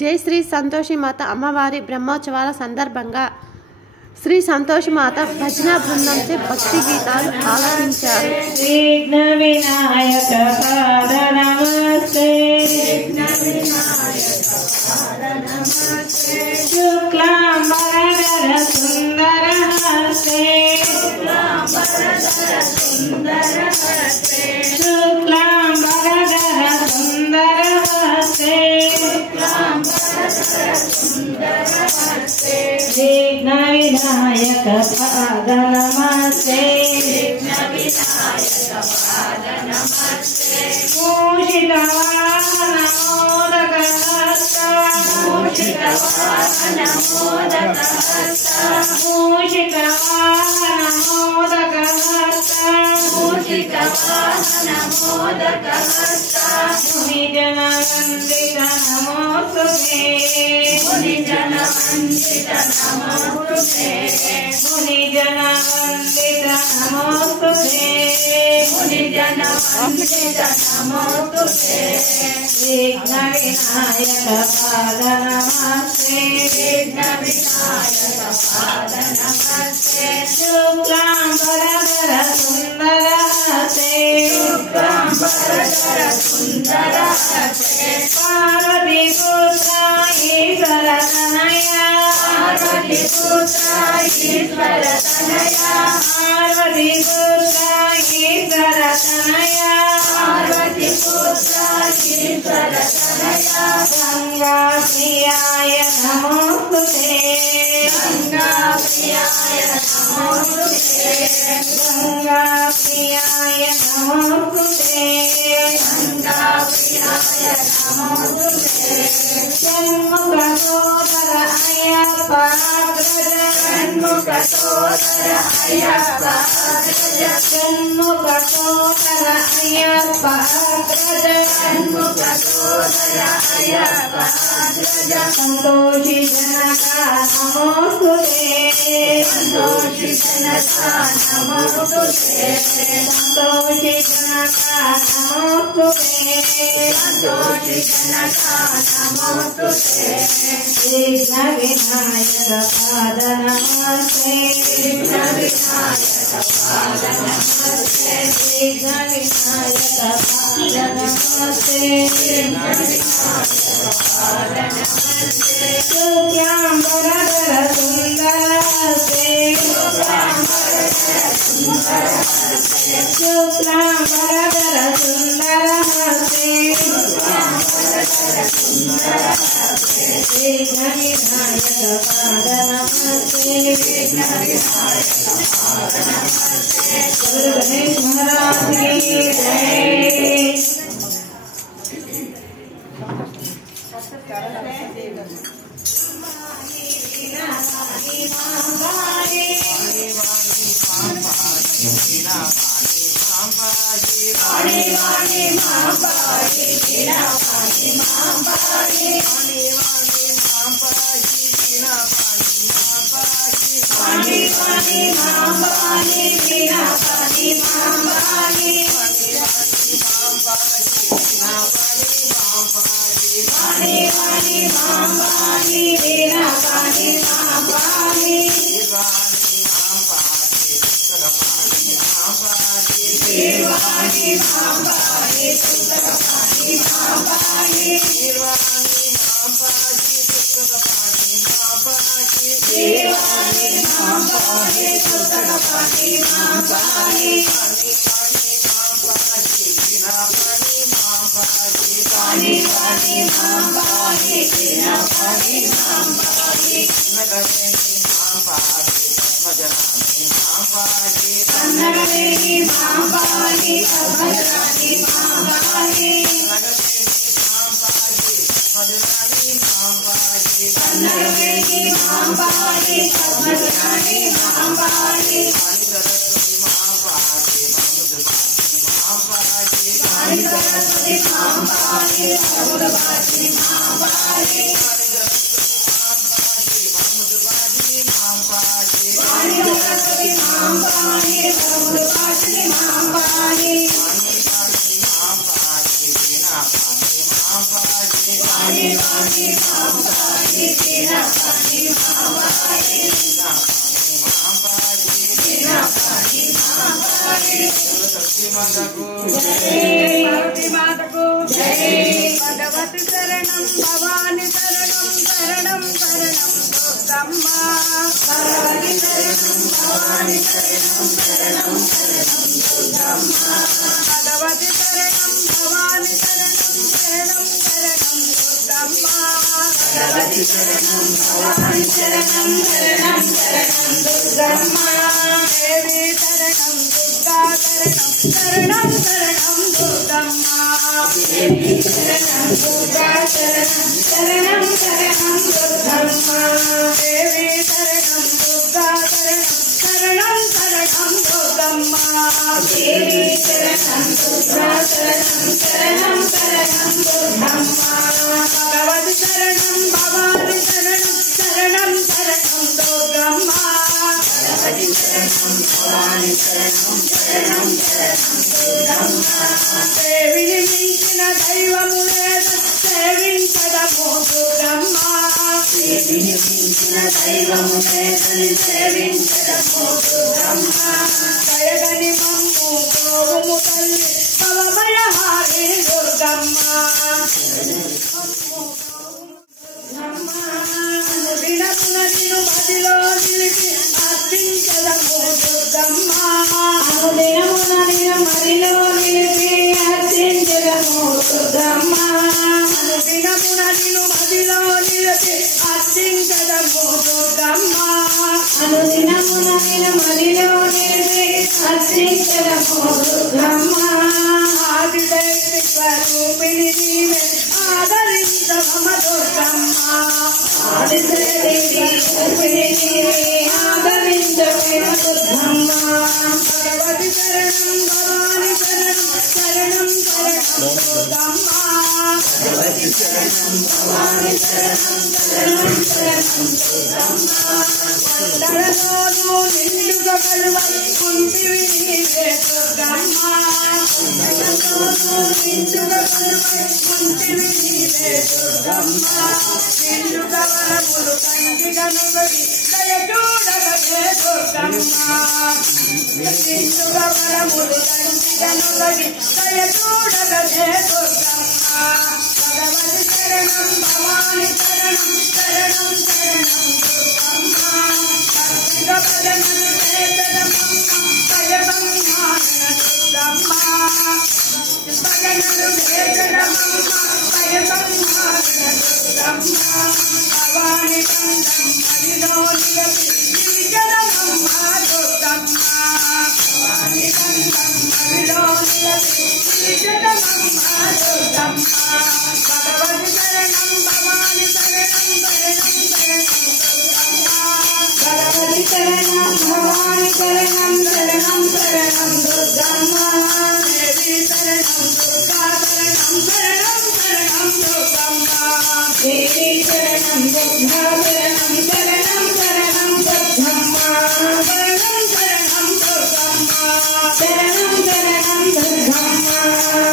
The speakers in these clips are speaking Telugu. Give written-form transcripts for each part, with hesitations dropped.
జై శ్రీ సంతోషిమాత అమ్మవారి బ్రహ్మోత్సవాల సందర్భంగా శ్రీ సంతోషిమాత భజన బృందంచే భక్తి గీతాలు ఆలపించారు. విఘ్న వినాయక పాద నమస్తే, శుక్లాంబరధర సుందర హస్తే, శుక్లాంబరధర సుందర హస్తే, విఘ్న వినాయక పాద నమస్తే, మూషిక వాహన మోదక హస్త, మూషిక వాహన మోదక హస్త, మూషిక వాహన మోదక హస్త, మూషిక వాహన మోదక హస్త, మునిజన వందిత నమోస్తుతే, మునిజన వందిత నమోస్తుతే, మునిజన వందిత నమోస్తుతే, మునిజన వందిత నమోస్తుతే, విఘ్న వినాయక పాద నమస్తే, విఘ్న వినాయక పాద నమస్తే, శుక్లాంబరధర సుందర హస్తే, శుక్లాంబరధర సుందర హస్తే, పార్వతీ పుత్ర ఈశ్వర తనయ, పార్వతీ పుత్ర ఈశ్వర తనయ, పార్వతీ పుత్ర ఈశ్వర తనయ, పార్వతీ పుత్ర ఈశ్వర తనయ, గంగా ప్రియాయ నమోస్తుతే, గంగా ప్రియాయ నమోస్తుతే, గంగా ప్రియాయ నమోస్తుతే, గంగా ప్రియాయ నమోస్తుతే, షణ్ముఖ సోదర అయ్యప్ప అగ్రజ, షణ్ముఖ సోదర అయ్యప్ప అగ్రజ, షణ్ముఖ సోదర అయ్యప్ప అగ్రజ, షణ్ముఖ సోదర అయ్యప్ప అగ్రజ, సంతోషి జనక నమోస్తుతే, సంతోషి జనక నమోస్తుతే, సంతోషి జనక నమోస్తుతే, సంతోషి జనక నమోస్తుతే, విఘ్న వినాయక పాద నమస్తే, విఘ్న వినాయక పాద నమస్తే, విఘ్న వినాయక పాద నమస్తే, విఘ్న వినాయక పాద నమస్తే, శుక్లాంబరధర సుందర హస్తే, శుక్లాంబరధర సుందర హస్తే, శుక్లాంబరధర సుందర హస్తే, శుక్లాంబరధర సుందర హస్తే, విఘ్న వినాయక పాద నమస్తే, విఘ్న వినాయక పాద నమస్తే, గురు గణేష్ మహారాజ్ की जय। భగవతి శరణం భవాని శరణం శరణం శరణం దుర్గమ్మ భగవతి శరణం భవాని శరణం శరణం శరణం దుర్గమ్మ భగవతి శరణం భవాని శరణం శరణం శరణం దుర్గమ్మ భగవతి శరణం భవాని శరణం శరణం శరణం దుర్గమ్మ దేవి శరణం దుర్గా శరణం శరణం దుర్గమ్మ దేవి శరణం దుర్గా శరణం శరణం శరణం దుర్గమ్మ దేవి శరణం దుర్గా శరణం శరణం దుర్గమ్మ దేవి శరణం దుర్గా శరణం శరణం శరణం దుర్గమ్మ భగవతి శరణం భవాని శరణం శరణం శరణం దుర్గమ్మ భగవతి శరణం భవాని శరణం శరణం శరణం దుర్గమ్మ దేవిని మించిన దైవము లేదు సేవించడము దుర్గమ్మ దేవిని మించిన దైవము లేదని సేవించడము దుర్గమ్మ దయగని మమ్ము గోవుము తల్లి భవభయహారి దుర్గమ్మ దినమున నిను మదిలో నిలిపి అర్పించదము దుర్గమ్మ దినమున నిను మదిలో నిలిపి అర్పించదము దుర్గమ్మ దినమున నిను మదిలో నిలిపి అర్పించదము దుర్గమ్మ అనుదినమున నిను మదిలో నిలిపి అర్పించదము దుర్గమ్మ ఆదిశక్తి స్వరూపిణి నీవే ఆదరించవమ దుర్గమ్మ ఆదిశక్తి స్వరూపిణి నీవే ఆదరించవమ దుర్గమ్మ భగవతి శరణం భవాని శరణం శరణం శరణం దుర్గమ్మ భగవతి శరణం భవాని శరణం శరణం శరణం దుర్గమ్మ వందలలోనూ నిండుగా కలువై కుంటివి నీవే దుర్గమ్మ వందలలోనూ నిండుగా కలువై కుంటివి నీవే దుర్గమ్మ నిండుగా వరములు కంటిగా నుగడి దయ చూడగలే దుర్గమ్మ నిండుగా వరములు కంటిగా నుగడి దయ చూడగలే దుర్గమ్మ భగవతి శరణం భవాని శరణం శరణం శరణం దుర్గమ్మ భక్తిగా భజనలు చేతనమ్మ భయ సంహారణ దుర్గమ్మ భజనలు చేతనమ్మ భయ సంహారణ దుర్గమ్మ భవాని బంధం మదిలో నిలపి నిలిచదమమ్మ దుర్గమ్మ భవాని బంధం మదిలో నిలపి నిలిచదమమ్మ దుర్గమ్మ భగవతి శరణం భవాని శరణం శరణం శరణం దుర్గమ్మ భగవతి శరణం భవాని శరణం శరణం శరణం దుర్గమ్మ దేవి శరణం దుర్గా శరణం శరణం శరణం దుర్గమ్మ దేవి శరణం దుర్గా శరణం శరణం శరణం దుర్గమ్మ శరణం శరణం దుర్గమ్మ శరణం శరణం దుర్గమ్మ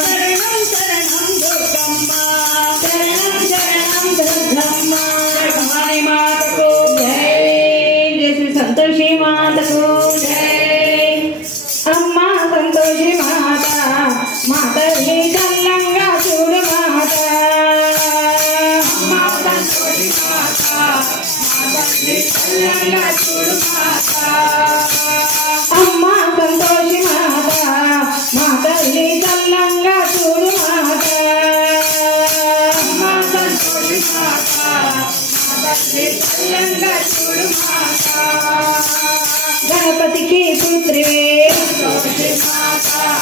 శరణం శరణం దుర్గమ్మ శరణం శరణం దుర్గమ్మ భవాని మాతకు జై జై శ్రీ సంతోషి మాతకు జై అమ్మా సంతోషి మాత మాతల్ని చల్లంగా చూడు మాత అమ్మా సంతోషి మాత మాతల్ని చల్లంగా చూడు మాత అమ్మా సంతోషి మాత మాతల్ని చల్లంగా చూడు మాత అమ్మా సంతోషి మాత మాతల్ని చల్లంగా చూడు మాత గణపతికి పుత్రివే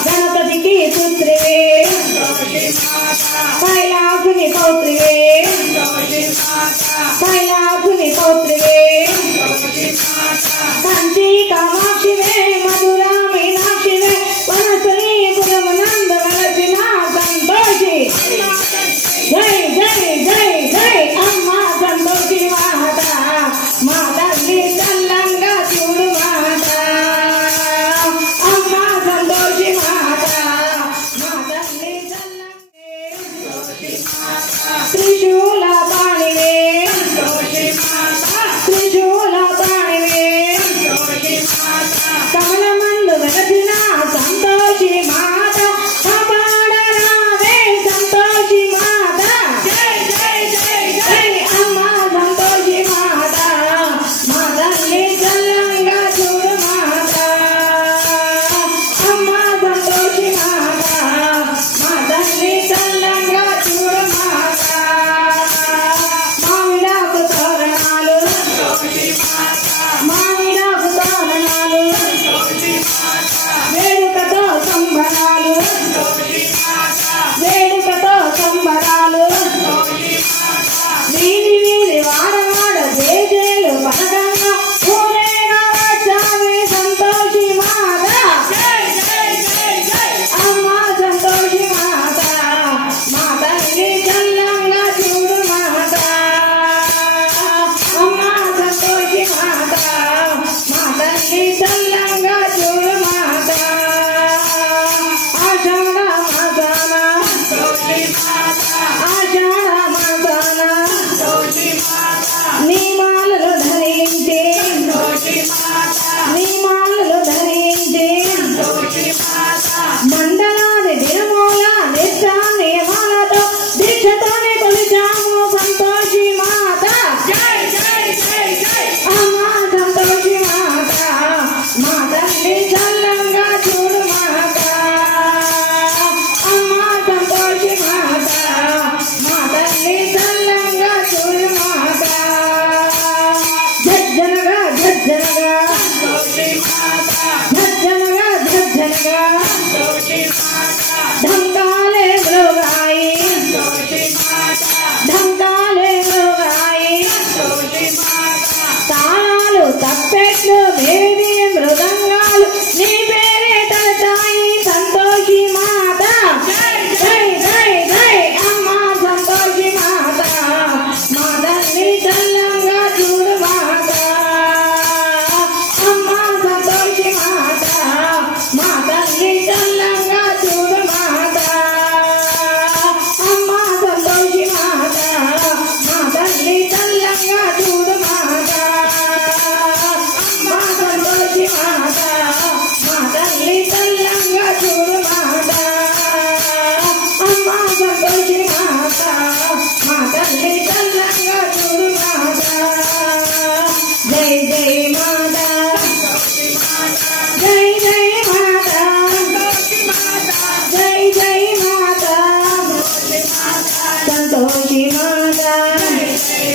గణపతికి పుత్రివే కైలాసుని పౌత్రివే కైలాసుని పౌత్రివే కంచి కామాక్షివే మధురా మీనాక్షివే వనశ్రీపురమునందు వెలసిన సంతోషి జై జై జై జై అమ్మా సంతోషి మాత మా తల్లి చల్లంగా చూడు మాత అమ్మా సంతోషి మాత మా తల్లి చల్లంగా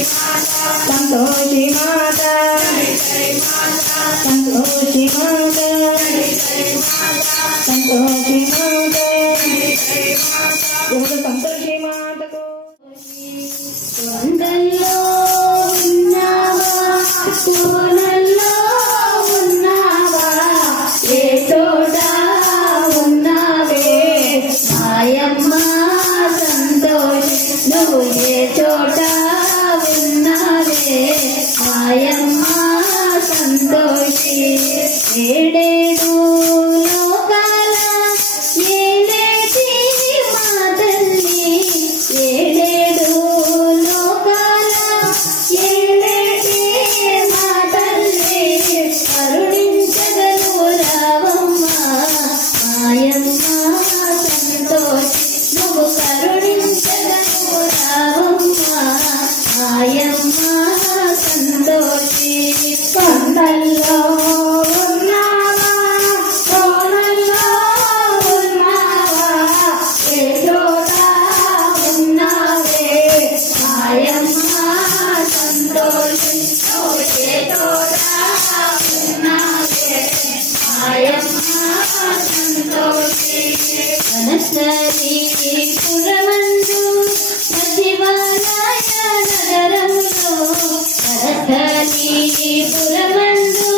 సంతోషి మాత సంతోషి మాత సంతోషి మాత ఎవరు సంతోషి మాతకు కొండల్లో ఉన్నావా కోనల్లో ఉన్నావా ఏ చోట ఉన్నావే మాయమ్మ సంతోషి నువ్వు ఏ చోట ఉన్నావే మాయమ్మ సంతోషి ఏడేడు లోకాల ఏలేటి మా తల్లి ఏడేడు లోకాల ఏలేటి మా తల్లి కరుణించగలు రావమ్మ మాయమ్మ సంతోషి నువ్వు కరుణించగలు రావమ్మ మాయమ్మ సంతోషి కొండల్లో ఉన్నావా కోనల్లో ఉన్నావా ఏ చోట ఉన్నావే మాయమ్మ సంతోషి నువ్వు ఏ చోట ఉన్నావే మాయమ్మ సంతోషి వనస్థలి పురమందు సచివాలయ నగరంలో వనస్థలి పురమందు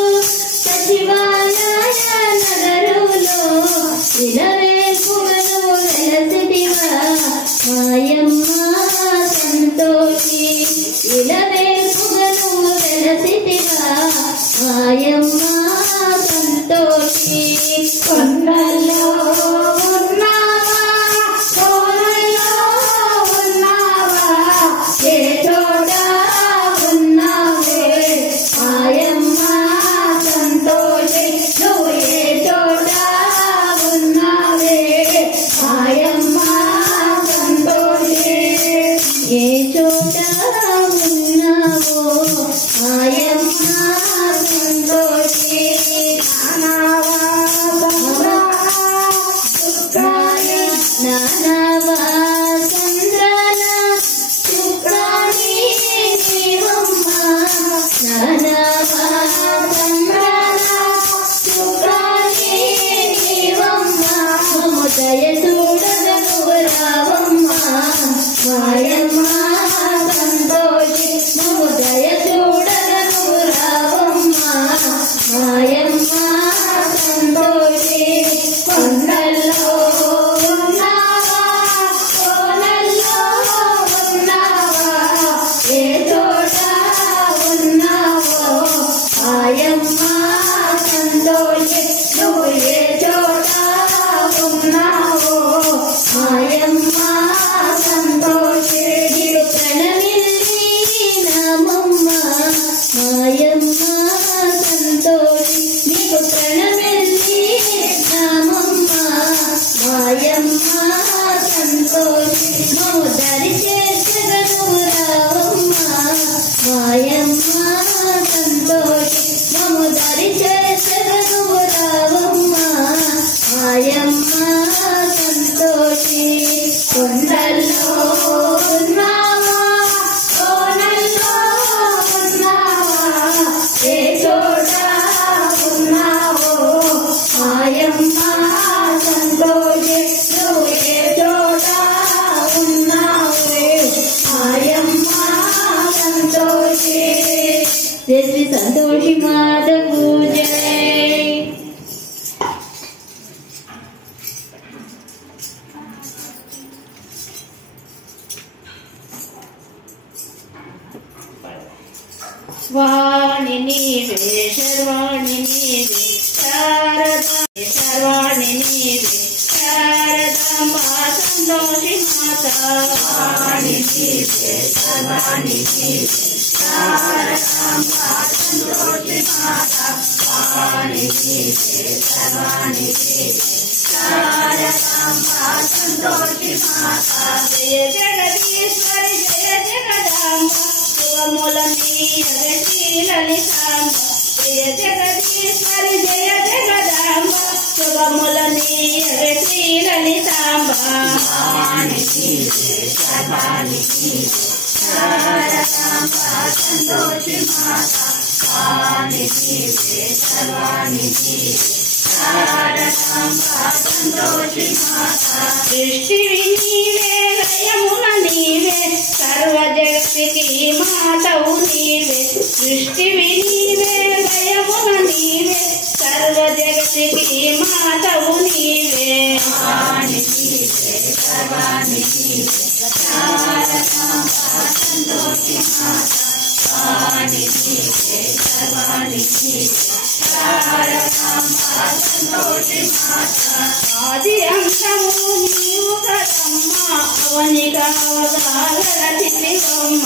సచివాలయ నగరంలో ఇలవేల్పువను వెలసిదివా మాయమ్మ సంతోషి ఇలవేల్పువను వెలసిదివా మాయమ్మ సంతోషి కొండల్లో ఉన్నావా కోనల్లో ఉన్నావా ఏ చోట ఉన్నావే మాయమ్మ సంతోషి నువ్వు ఏ చోట ఉన్నావే మాయమ్మ సంతోషి ఏ చోట ఉన్నావో మాయమ్మ సంతోషి నానావా చంద్రన శుక్రాని నీవమ్మ నానావా చంద్రన శుక్రాని నీవమ్మ దయ చూడగను రావమ్మ మాయమ్మ సంతోషి నువ్వు దయ చూడగను రావమ్మ మాయమ్మ సంతోషి కొండల్లో ఉన్నావా కోనల్లో ఉన్నావా ఏ చోట ఉన్నావో మాయమ్మ సంతోషి నువ్వు ఏ చోట ఉన్నావో మాయమ్మ సంతోషి నీకు ప్రణమిల్లి నామమ్మ మాయమ్మ సంతోషి నీకు ప్రణమిల్లి నామమ్మ మాయమ్మ సంతోషి నువ్వు దరి చేర్చగను రావమ్మ మాయమ్మ సంతోషి నువ్వు దరి చేర్చగను రావమ్మ మాయమ్మ సంతోషి కొండల్లో ఉన్నావా కోనల్లో ఉన్నావా ఏ చోట ఉన్నావో మాయమ్మ సంతోషి నువ్వు ఏ చోట ఉన్నావే మాయమ్మ సంతోషి శ్రీ సంతోషి మాతకు జై. వాణి నీవే శర్వాణి నీవే శారదా శర్వాణి నీవే శారదాంబ సంతోషి మాత వాణి నీవే శర్వాణి నీవే శారదాంబ సంతోషి మాత వాణి నీవే శర్వాణి నీవే శారదాంబ సంతోషి మాత జయ జగదీశ్వరి జయ జగదాంబ శివములనీయవే శ్రీలలితాంబ జయ జగదీశ్వరి జయ జగదాంబ శివములనీయవే శ్రీలలితాంబ వాణి నీవే శర్వాణి నీవే శారదాంబ భవాని నీవే సర్వాణి నీవే శారదాంబా సంతోషి మాత సృష్టివి నీవే లయమున నీవే సర్వ జగతికి మాతవు నీవే సృష్టివి నీవే లయమున నీవే సర్వ జగతికి మాతవు నీవే భవాని నీవే సర్వాణి నీవే శారదాంబా సంతోషి మాత భవాని నీవే సర్వాణి నీవే శారదాంబా సంతోషి మాత ఆది అంతము నీవు కదమ్మా అవనిక అవతారతివమ్మ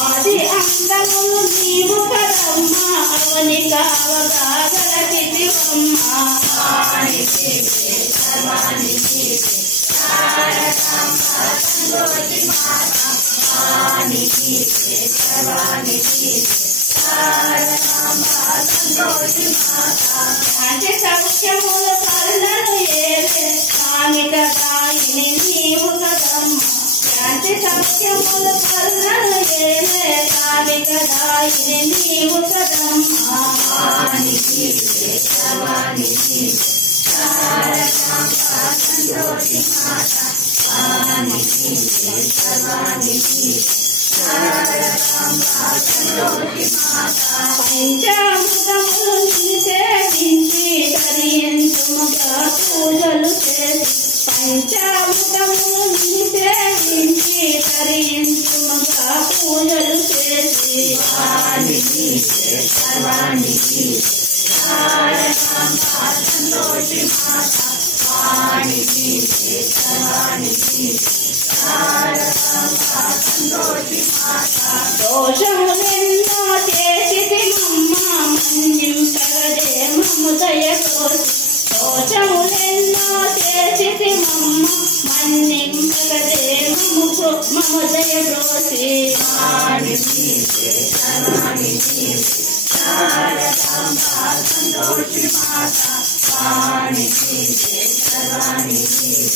ఆది అంతము నీవు కదమ్మా అవనిక అవతారతివమ్మ భవాని నీవే సర్వాణి నీవే శారదాంబా సంతోషి మాత భవాని నీవే సర్వాణి నీవే శారదాంబా సంతోషి మాత శాంతి సౌఖ్యములు కరుణలు ఏవే కామిక దాయిని నీవు కదమ్మ శాంతి సౌఖ్యములు కరుణలు ఏవే కామిక దాయిని నీవు కదమ్మ భవాని నీవే సర్వాణి నీవే శారదాంబా సంతోషి మాత భవాని నీవే సర్వాణి నీవే శారదాంబా సంతోషి మాత పంచామృతములు నిన్ను సేవించి తరించుముగా పూజలు చేసి పంచామృతములు నిన్ను సేవించి తరించుముగా పూజలు చేసి భవాని నీవే సర్వాణి నీవే శారదాంబా సంతోషి మాత భవాని నీవే సర్వాణి నీవే శారదాంబా సంతోషి మాత దోషములెన్నో చేసితిమమ్మ మన్నింపగదే మమ్ము దయతోసి దోషములెన్నో చేసితిమమ్మ మన్నింపగదే మమ్ము దయతోసి భవాని నీవే సర్వాణి నీవే శారదాంబా సంతోషి మాత భవాని నీవే సర్వాణి నీవే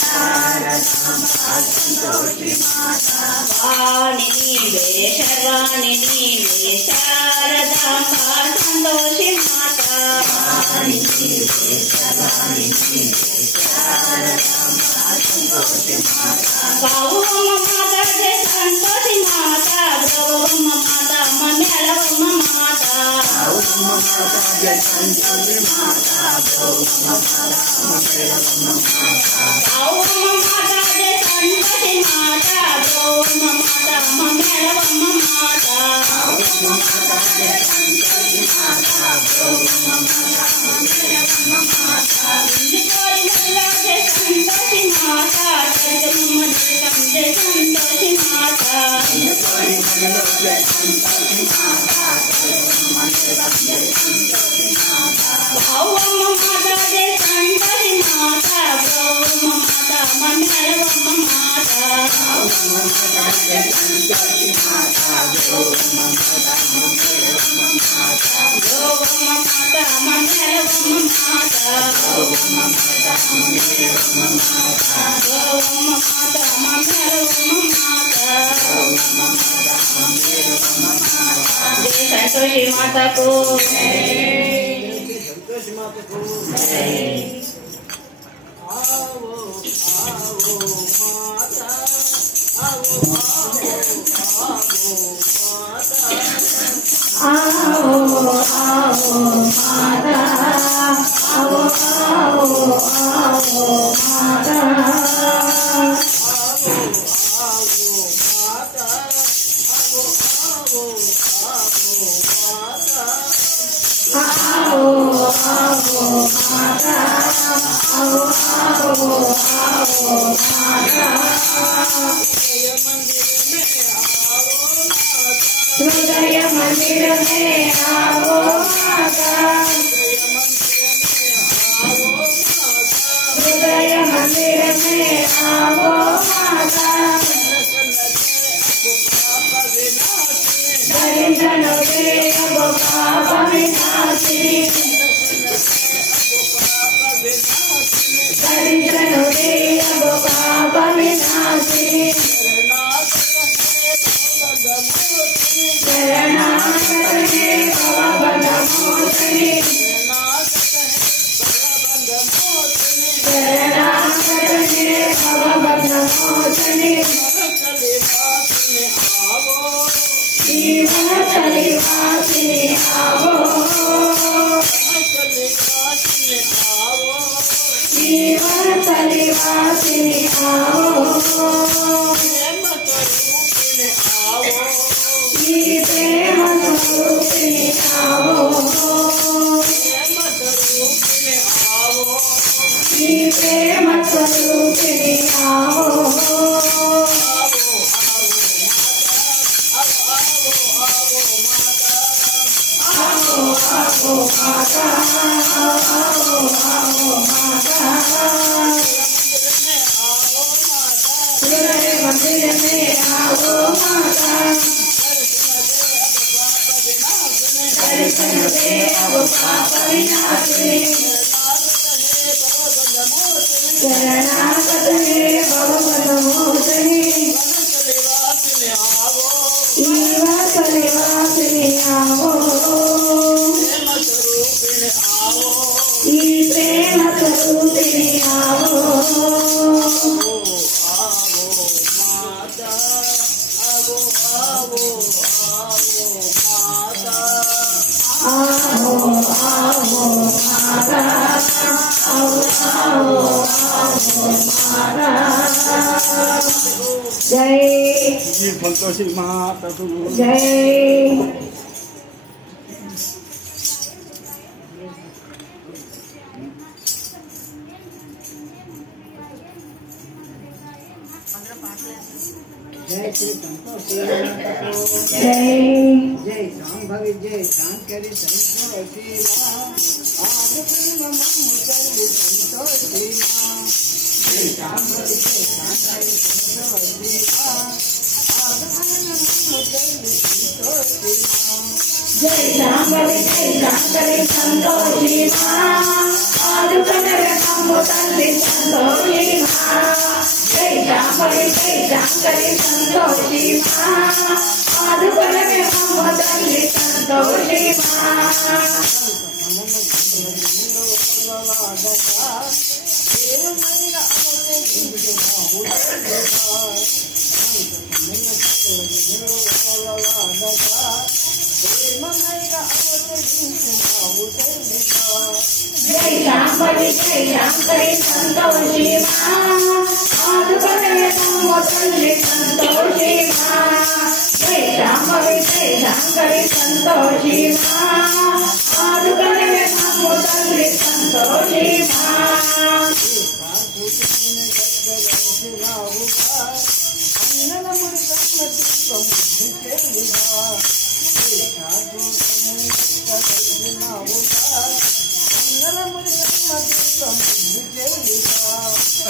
శారదాంబా సంతోషి మాత భవాని నీవే సర్వాణి నీవే శారదాంబా సంతోషి మాత భవాని నీవే సర్వాణి నీవే శారదాంబా సంతోషి మాత గౌరమ్మ మాత జయ సంతోషి మాత గౌరమ్మ మాత మేళవమ్మ మాత గౌరమ్మ మాత జయ సంతోషి మాత గౌరమ్మ మాత మేళవమ్మ మాత గౌరమ్మ మాత జయ సంతోషి మాత గౌరమ్మ మాత మేళవమ్మ మాత గౌరమ్మ మాత జయ సంతోషి మాత గౌరమ్మ మాత మేళవమ్మ మాత ఇందుకోరి మల్లా జయ సంతోషి మాత జగదమ్మ జయ సంతోషి మాత ఇందుకోరి మల్లా జయ సంతోషి మాత జగదమ్మ జయ సంతోషి మాత గౌరమ్మ మాత జయ సంతోషి మాత గౌరమ్మ మాత మేళవమ్మ మాత గౌరమ్మ మాత జయ సంతోషి మాత గౌరమ్మ మాత మేళవమ్మ మాత గౌరమ్మ మాత మేళవమ్మ మాత గౌరమ్మ మాత మేళవమ్మ మాత గౌరమ్మ మాత మేళవమ్మ మాత గౌరమ్మ మాత మేళవమ్మ మాత జయ సంతోషి మాతకు संतोषी माता को हृदय मंदिर में आओ माता, हृदय मंदिर में आओ माता, दर्शन दे अब पाप विनाशी, दर्शन दे अब पाप विनाशी, शरणागत हे संतोषी माता जय जय श्री संतोषी जय जय सांभवी जय सांकरी संतोषी आज प्रेम मुसली संतोषी जय सांभवी जय सांकरी संतोषी जय सांभवी जय सांकरी संतोषी आज प्रेम मुसली संतोषी जय सांभवी जय सांकरी संतोषी आज प्रेम मुसली संतोषी जय सांभवी जय सांकरी संतोषी आज प्रेम मुसली संतोषी जय सांभवी जय सांकरी संतोषी आज प्रेम मुसली संतोषी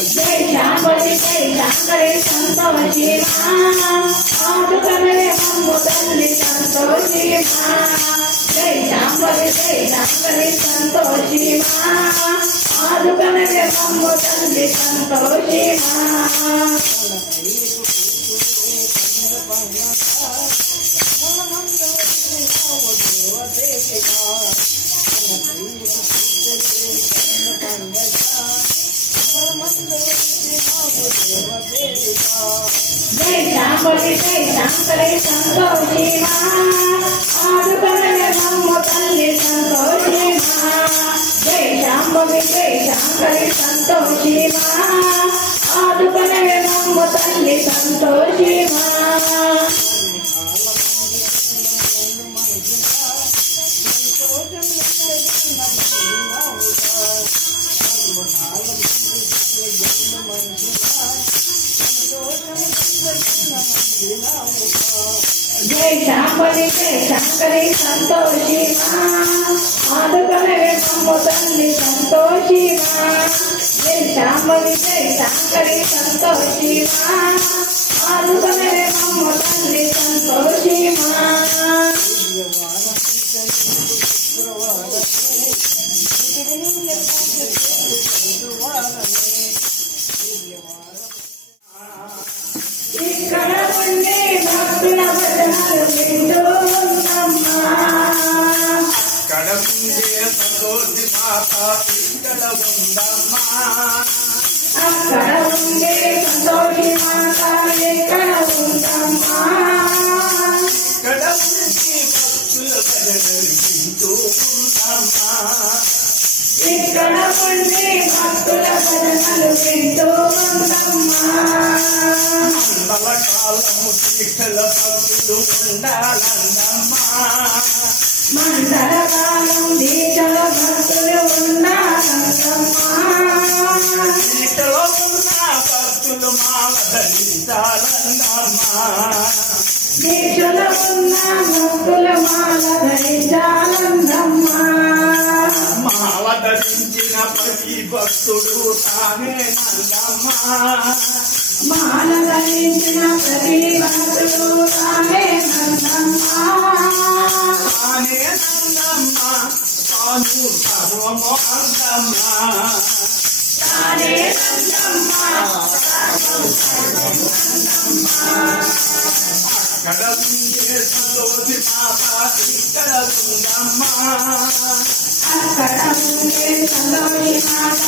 जय सांभवी जय सांकरी संतोषी आज प्रेम मुसली संतोषी जय सांभवी जय सांकरी संतोषी आज प्रेम मुसली संतोषी जय सांभवी जय सांकरी संतोषी आज प्रेम मुसली संतोषी जय सांभवी जय सांकरी संतोषी आज प्रेम मुसली संतोषी जय सांभवी जय सांकरी संतोषी आज प्रेम मुसली संतोषी जय सांभवी जय सांकरी संतोषी आज प्रेम मुसली संतोषी ఇక్కడ ఉండే భక్తుల వదనాలు వింటూ ఉందమ్మా అక్కడ ఉండే సంతోషి మాత ఎక్కడ ఉందమ్మా ఇక్కడ ఉండి భక్తుల భజనలు వింటూ ఉందమ్మా ఇక్కడ ఉండి భక్తుల భజనలు వింటూ ఉందమ్మా మండలకాలము శిక్షల భక్తులు ఉండాలందమ్మా మండలకాలం దీక్షల భక్తులు ఉండాలందమ్మా దీక్షలో ఉన్న భక్తులు మాల ధరించాలందమ్మా దీక్షలో ఉన్న భక్తుల మాల ధరించాలందమ్మా మాల ధరించిన ప్రతి భక్తుడు తానే నందమ్మా మాల ధరించిన ప్రతి భక్తుడు తానే నందమ్మా తానే నందమ్మా తాను సర్వము అందమ్మా తానే నందమ్మా అక్కడ ఉండే సంతోషి మాత ఇక్కడ ఉందమ్మా అక్కడ ఉండే సంతోషి మాత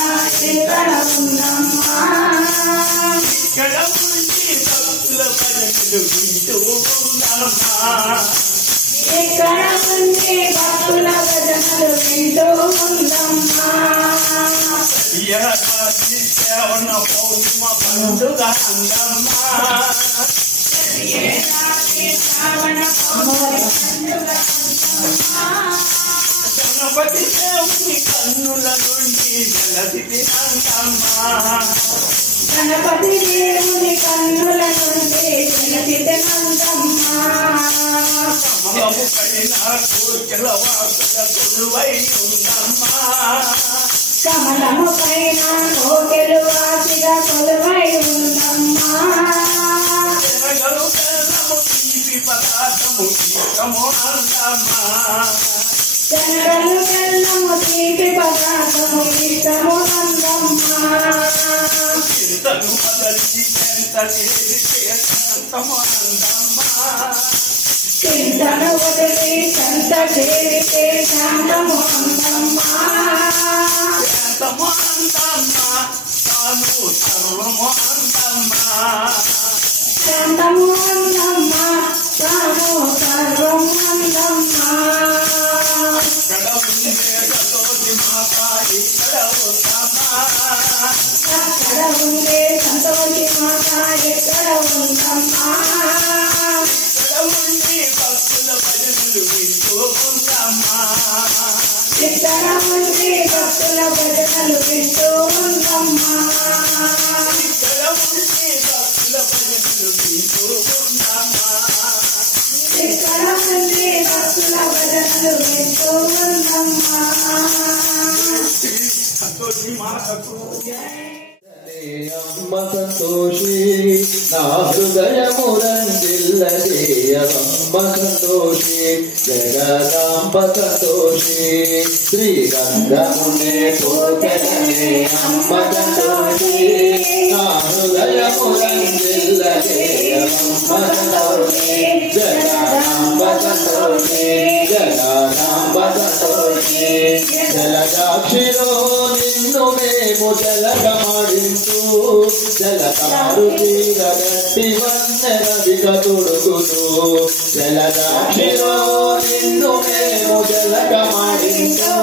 ఇక్కడ ఉందమ్మా ఇక్కడ ఉండి భక్తుల భజనలు వింటూ ఉందమ్మా ఇక్కడ ఉండే భక్తుల భజనలు వింటూ ఉందమ్మా శ్రవణ పౌర్ణిమ పండుగ అందమ్మా గణపతి దేవుని కన్నుల నుండి జలసిటి అందమ్మా గణపతి దేవుని కన్నుల నుండి జలసితనందమ్మా కమలము పైన కోర్కెల వాసుల కొలువై ఉందమ్మా కమలము పైన కోకెలు వాసిగా కొలువై ఉందమ్మా జనగలు బెల్లము తీపి పదార్థము ఇష్టము అందమ్మా జనరలు బెల్లము తీపి పదార్థము ఇష్టము అందమ్మా చింతను బదలి చెంత చేసి చేతము అందమ్మా చింతను వదిలి సంత చేరితే శాంతము అందమ్మా శాంతము అందమ్మా తాను సర్వము అందమ్మా శాంతము అందమ్మా తాను సర్వం అందమ్మా ఇక్కడ ఉండే సంతోషి మాత ఇక్కడ ఉందమ్మా అక్కడ ఉండే సంతోషి మాత ఎక్కడ ఉందమ్మా ఇక్కడ ఉండి భక్తుల భజనలు వింటూ ఉందమ్మా ఇక్కడ ఉండే భక్తుల భజనలు వింటూ ఉందమ్మా ఇక్కడ ఉండి భక్తుల భజనలు వింటూ ఉందమ్మా ఇక్కడ ఉండే భక్తుల భజనలు వింటూ ఉందమ్మా సంతోషి మాతకు అమ్మ సంతోషి నా హృదయమురంజిల్లదేయమ్మ సంతోషి జగదాంబ సంతోషి శ్రీగంధమునే పోతనే అమ్మ సంతోషి నా హృదయమురంజిల్లదేయమ్మ సంతోషి జగదాంబ సంతోషి జగదాంబ సంతోషి జలదాక్షిలో నిన్ను మేము జలగమాడించు జలతారు తీరగట్టి వన్నెలవిక తొడుగుతూ జలదాక్షిలో నిన్ను మేము జలగమాడించు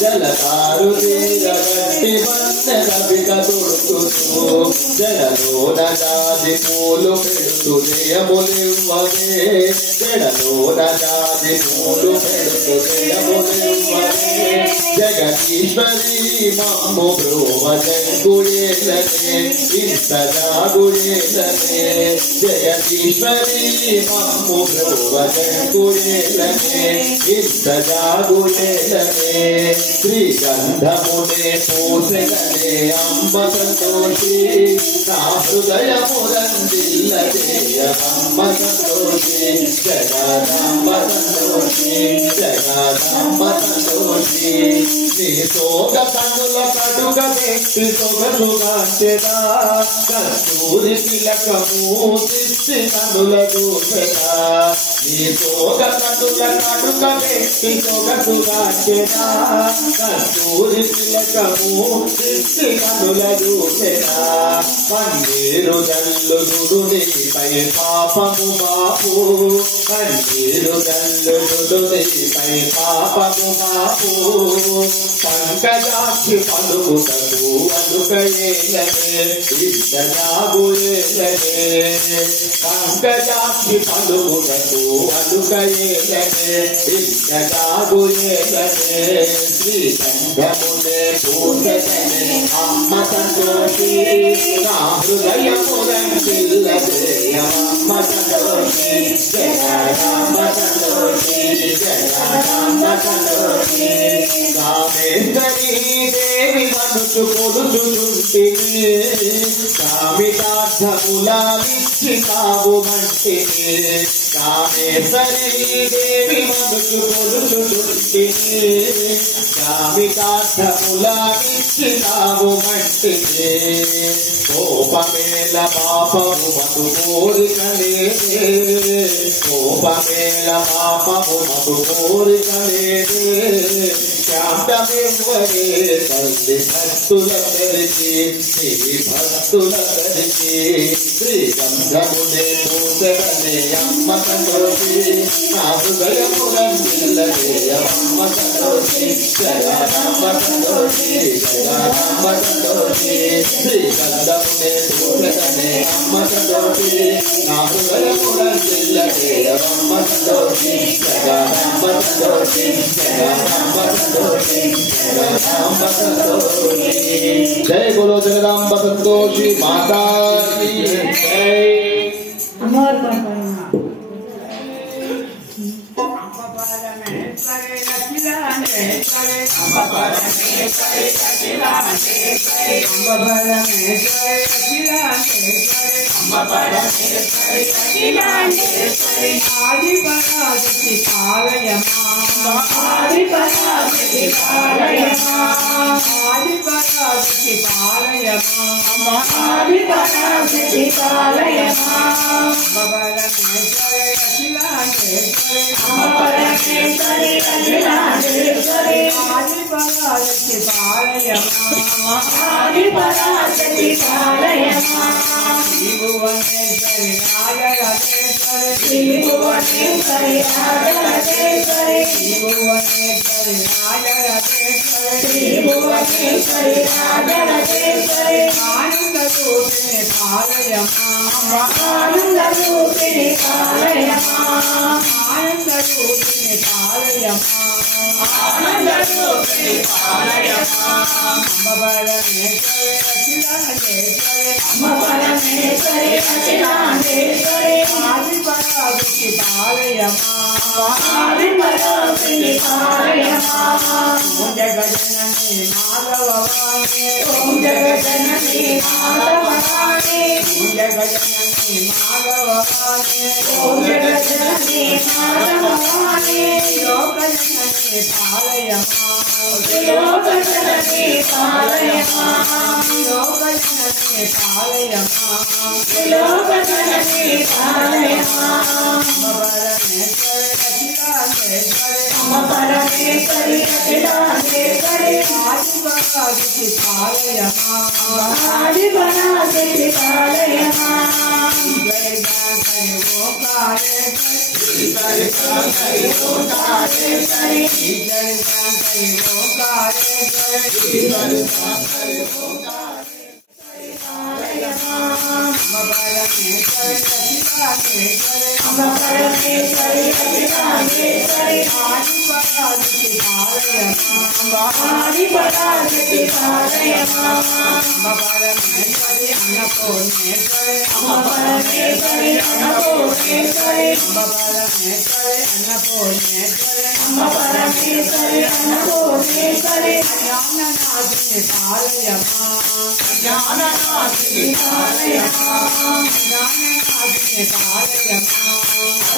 జలతారు తీరగట్టి వన్నెలవిక తొడుగుతూ జలలోన జాతి పూలు పెడుతూ జయములివ్వవే జడలోన జాతి పూలు పెడుతూ జయములివ్వవే జగదీశ్వరి మమ్ము బ్రోవజంకుడేలనే ఇంత జాగుడేలనే జగదీశ్వరి మమ్ము బ్రోవజంకుడేలనే ఇంత జాగుడేలనే శ్రీగంధమునే పూసెలనే అంబ సంతోషి నా హృదయమురందిల్లదే అమ్మ సంతోషి జగదాంబ సంతోషి జగదాంబ సంతోషి నీ సోగ కన్నుల కడుగ వ్యక్తి సొగసుగాంచెదా కస్తూరి తిలకము తిస్సి కన్నుల దూచెదా నీ సోగ కన్నుల కడుగ వ్యక్తి సొగసుగాంచెదా కస్తూరి తిలకము తిస్సి కన్నుల దూచెదా కన్నీరు జల్లుడు నీపై పాపము బాపు కన్నీరు జల్లుడు నీపై పాపము బాపు పంకజాక్షి పలుకుటకు అలుకయేలనే ఇష్టజాగుయేలనే పంకజాక్షి పలుకుటకు అలుకయేలనే ఇష్టజాగుయేలనే శ్రీ సంఘమునే పూజనే అమ్మ సంతోషి నా హృదయములంటిల్లదే అమ్మ సంతోషి జగదాంబ సంతోషి జగదాంబ సంతోషి కామేశ్వరీ దేవి మనుషు కొలుచుచుంటిని కామితార్థములావిచ్చి కావు మంటిని కామేశ్వరీ దేవి మనుషు కొలుచుచుంటిని కామితార్థములావిచ్చి కావు మంటిని కోపమేల పాపము మధు కోరికలేదే కోపమేల పాపము మధు కోరికలేదే శాంతమివ్వరే తల్లి భక్తుల తెరిచి శ్రీ భక్తుల తెరిచి శ్రీగంధమునే పూజనే అమ్మ సంతోషి నా హృదయములందిల్లదే అమ్మ సంతోషి జగదాంబ సంతోషి జగదాంబ సంతోషి శ్రీగంధమునే పూజనే అమ్మ సంతోషి నా హృదయములందిల్లదే అమ్మ సంతోషి జగదాంబ సంతోషి జగదాంబ సంతోషి జగదాంబ సంతోషి జయ बोलो जगदांबा संतोषी माता की जय अमर बाबा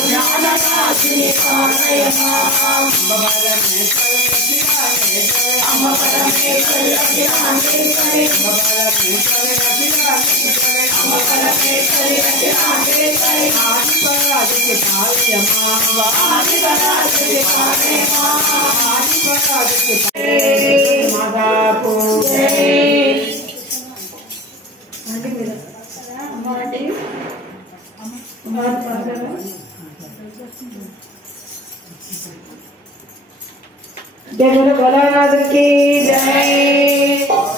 ज्ञाननाशिनी जय बोलो भोलानाथ की जय।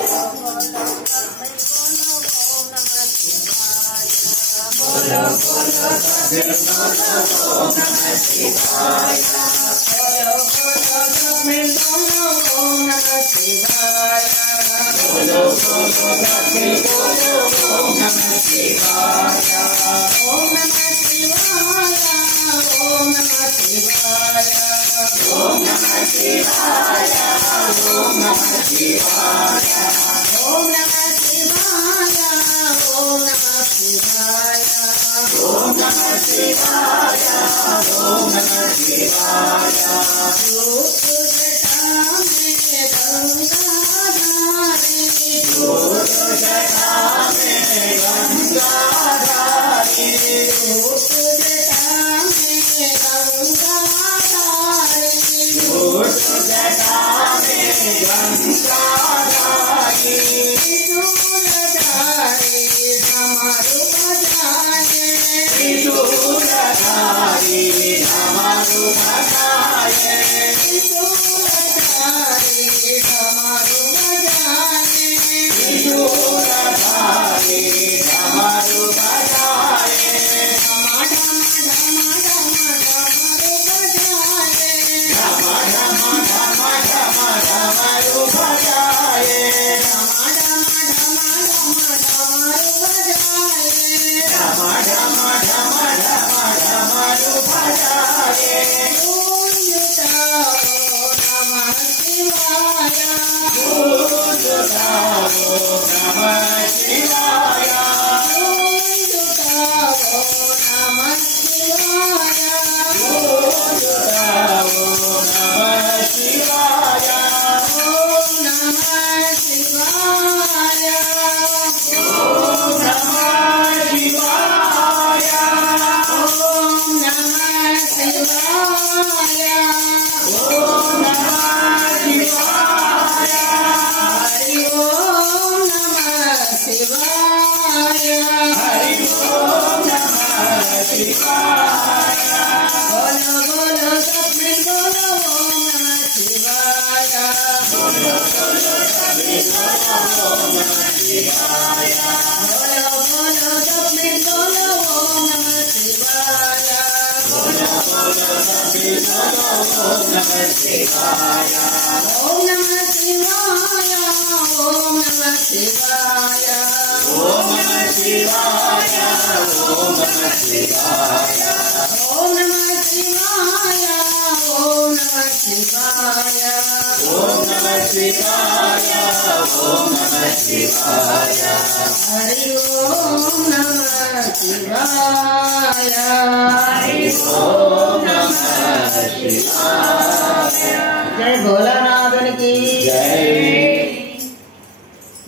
जय भोलानाथ की जय।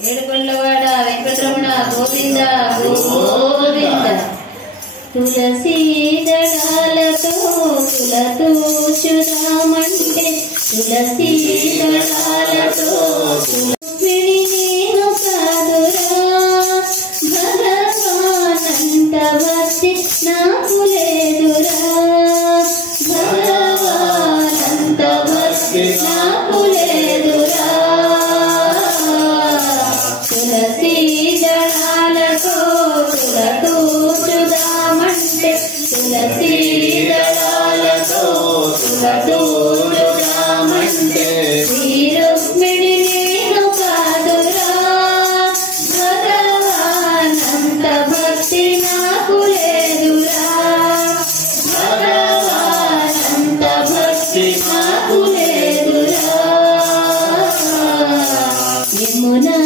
ఏడుకొండలవాడ వెంకటరమణ గోవింద గోవింద। తులసి దళాలతో తులతూచుదామంటే తులసి దళాలతో తులసిని నేను కాదురా భగవానంత భక్తి నాకు లేదురా భగవానంత భక్తి నాకు లేదురా తులసి దళాలతో తులతూచుదామంటే తులసి దళాలతో తులతూచుదామంటే శ్రీ రుక్మిణి నేను కాదురా భగవానంత భక్తి నాకు లేదురా భగవానంత భక్తి నాకు లేదురా యమునా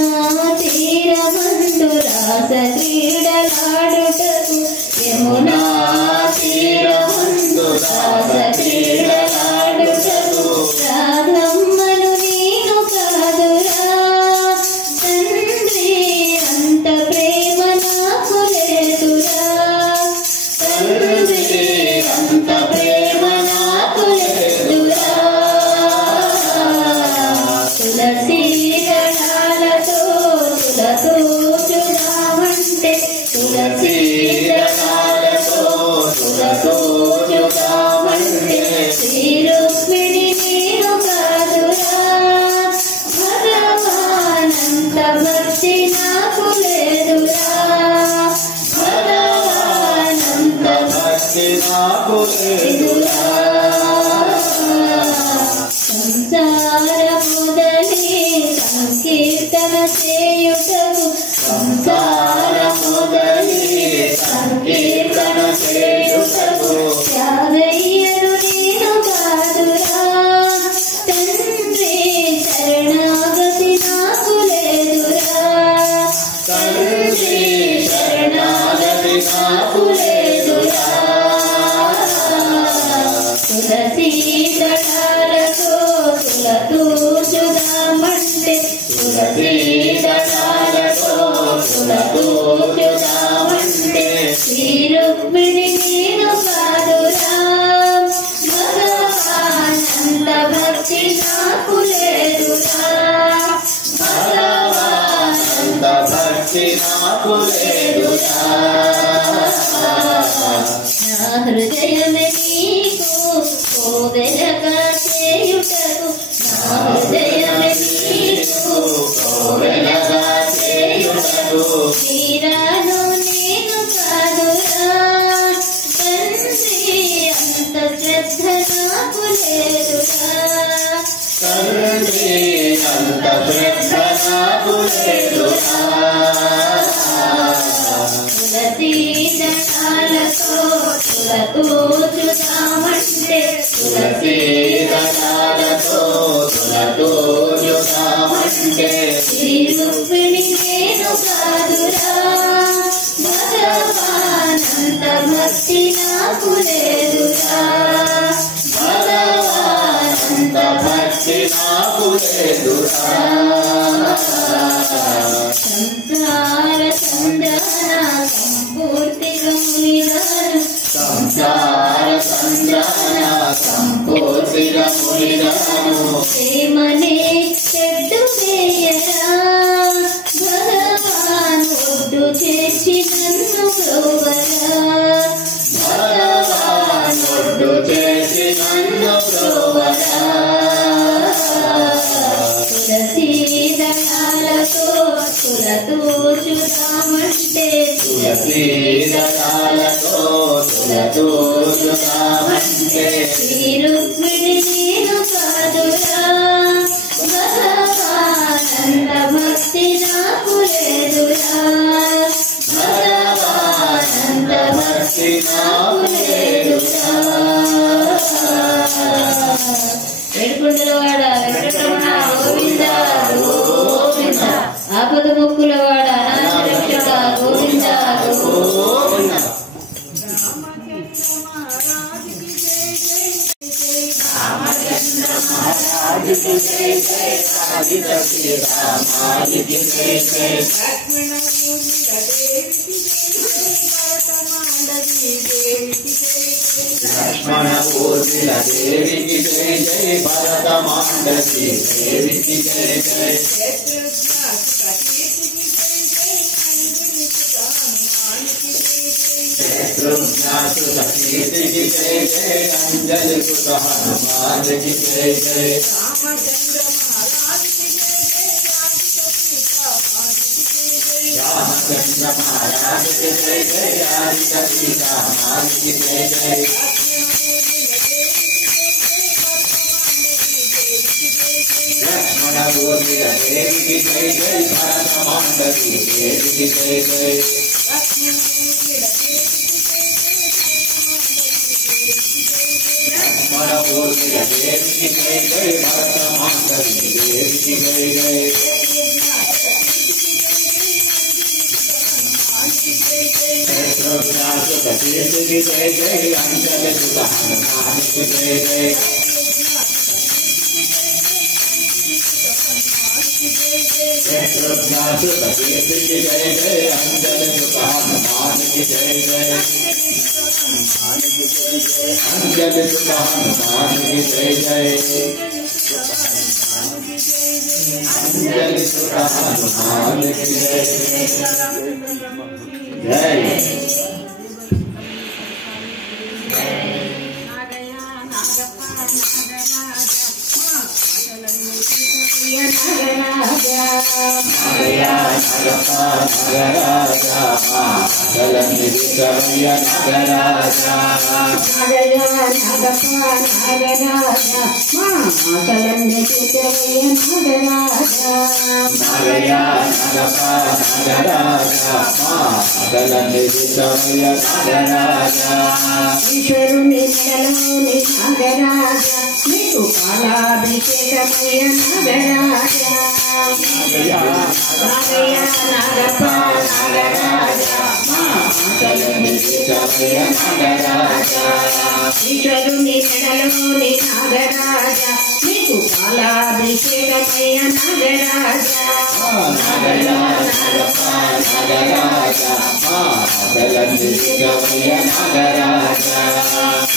తీరమందు రాస క్రీడలాడుటకు యమునా తీరమందు రాస క్రీడలాడుటకు దళాలతో తులతూచుదామంటే తులసి దళాలతో తులతూచుదామంటే శ్రీ రుక్మిణి నేను కాదురా భగవానంత భక్తి నాకు లేదురా భగవానంత భక్తి నాకు లేదురా నా హృదయమే నీకు కోవెలగా చేయుటకు నా హృదయమే నీకు కోవెలగా చేయుటకు తీరాను నేను కాదురా తండ్రి అంత శ్రద్ధ నాకు లేదురా తండ్రి అంత శ్రద్ధ నాకు లేదురా తులసి దళాలతో తులతూచుదామంటే తులసి దళాలతో తులతూచుదామంటే శ్రీ రుక్మిణి నేను కాదురా భగవానంత భక్తి నాకు లేదురా భగవానంత భక్తి నాకు లేదురా సంసార సంద్రాన సంపూర్తిగా మునిగాను సంసార సంద్రాన సంపూర్తిగా మునిగాను ప్రేమనే చెడ్డు వేయరా భగవాన్ ఒడ్డు చేసి నన్ను బ్రోవరా భగవాన్ ఒడ్డు చేసి నన్ను బ్రోవరా తులసి దళాలతో తులతూచుదామంటే తులసి దళాలతో తులతూచుదామంటే శ్రీ రుక్మిణి నేను కాదురా భగవానంత భక్తి నాకు లేదురా భగవానంత భక్తి నాకు లేదురా ఏడుకొండలవాడ వెంకటరమణ గోవింద గోవింద ఆపద మొక్కులవాడ అనాథ రక్షక గోవింద గోవింద రామాజికి జై జై సాధిత శ్రీరామాజికి జై జై లక్ష్మణ ఊర్మిళ దేవికి జై జై భరత మాండవి దేవికి జై జై శత్రుఘ్నాసుత కీర్తికి జై జై అంజలి సుత హనుమానికి జై జై రామచంద్ర మహారాజకి జై జై ఆదిత సీతామానికి జై జై లక్ష్మణ ఊర్మిళ దేవికి జై జై భరత మాండవి దేవికి జై జై లక్ష్మణ ఊర్మిళ దేవికి జై జై భరత మాండవి దేవికి జై జై శత్రుఘ్నాసుత కీర్తికి జై జై అంజలి సుత హనుమానికి జై జై శత్రుఘ్నాసుత కీర్తికి జై జై అంజలి సుత హనుమానికి జై జై అంజలి సుత హనుమానికి జై జై అంజలి సుత హనుమానికి జై జై నాగయ్య నాగప్ప నాగరాజ నాగలనిధికవయ్య నాగరాజ నాగయ్య నాగప్ప నాగరాజ మా ఆకలన్నీ తీర్చవయ్య నాగరాజ నాగయ్య నాగప్ప నాగరాజ మా ఆకలనిధికవయ్య నాగరాజ ఈశ్వరుని నెలలోని నాగరాజ నీకు పాలాభిషేకమయ్య నాగరాజ నాగయ్య నాగయ్య నాగప్ప నాగరాజ మా ఆకలన్నీ దిశవయ్య నాగరాజ ఈశ్వరుని మెడలోని నాగరాజ నీకు పాలాభిషేకమయ్య నాగరాజ నాగయ నాగప్ప నాగరాజ దిశవయ్య నాగరాజ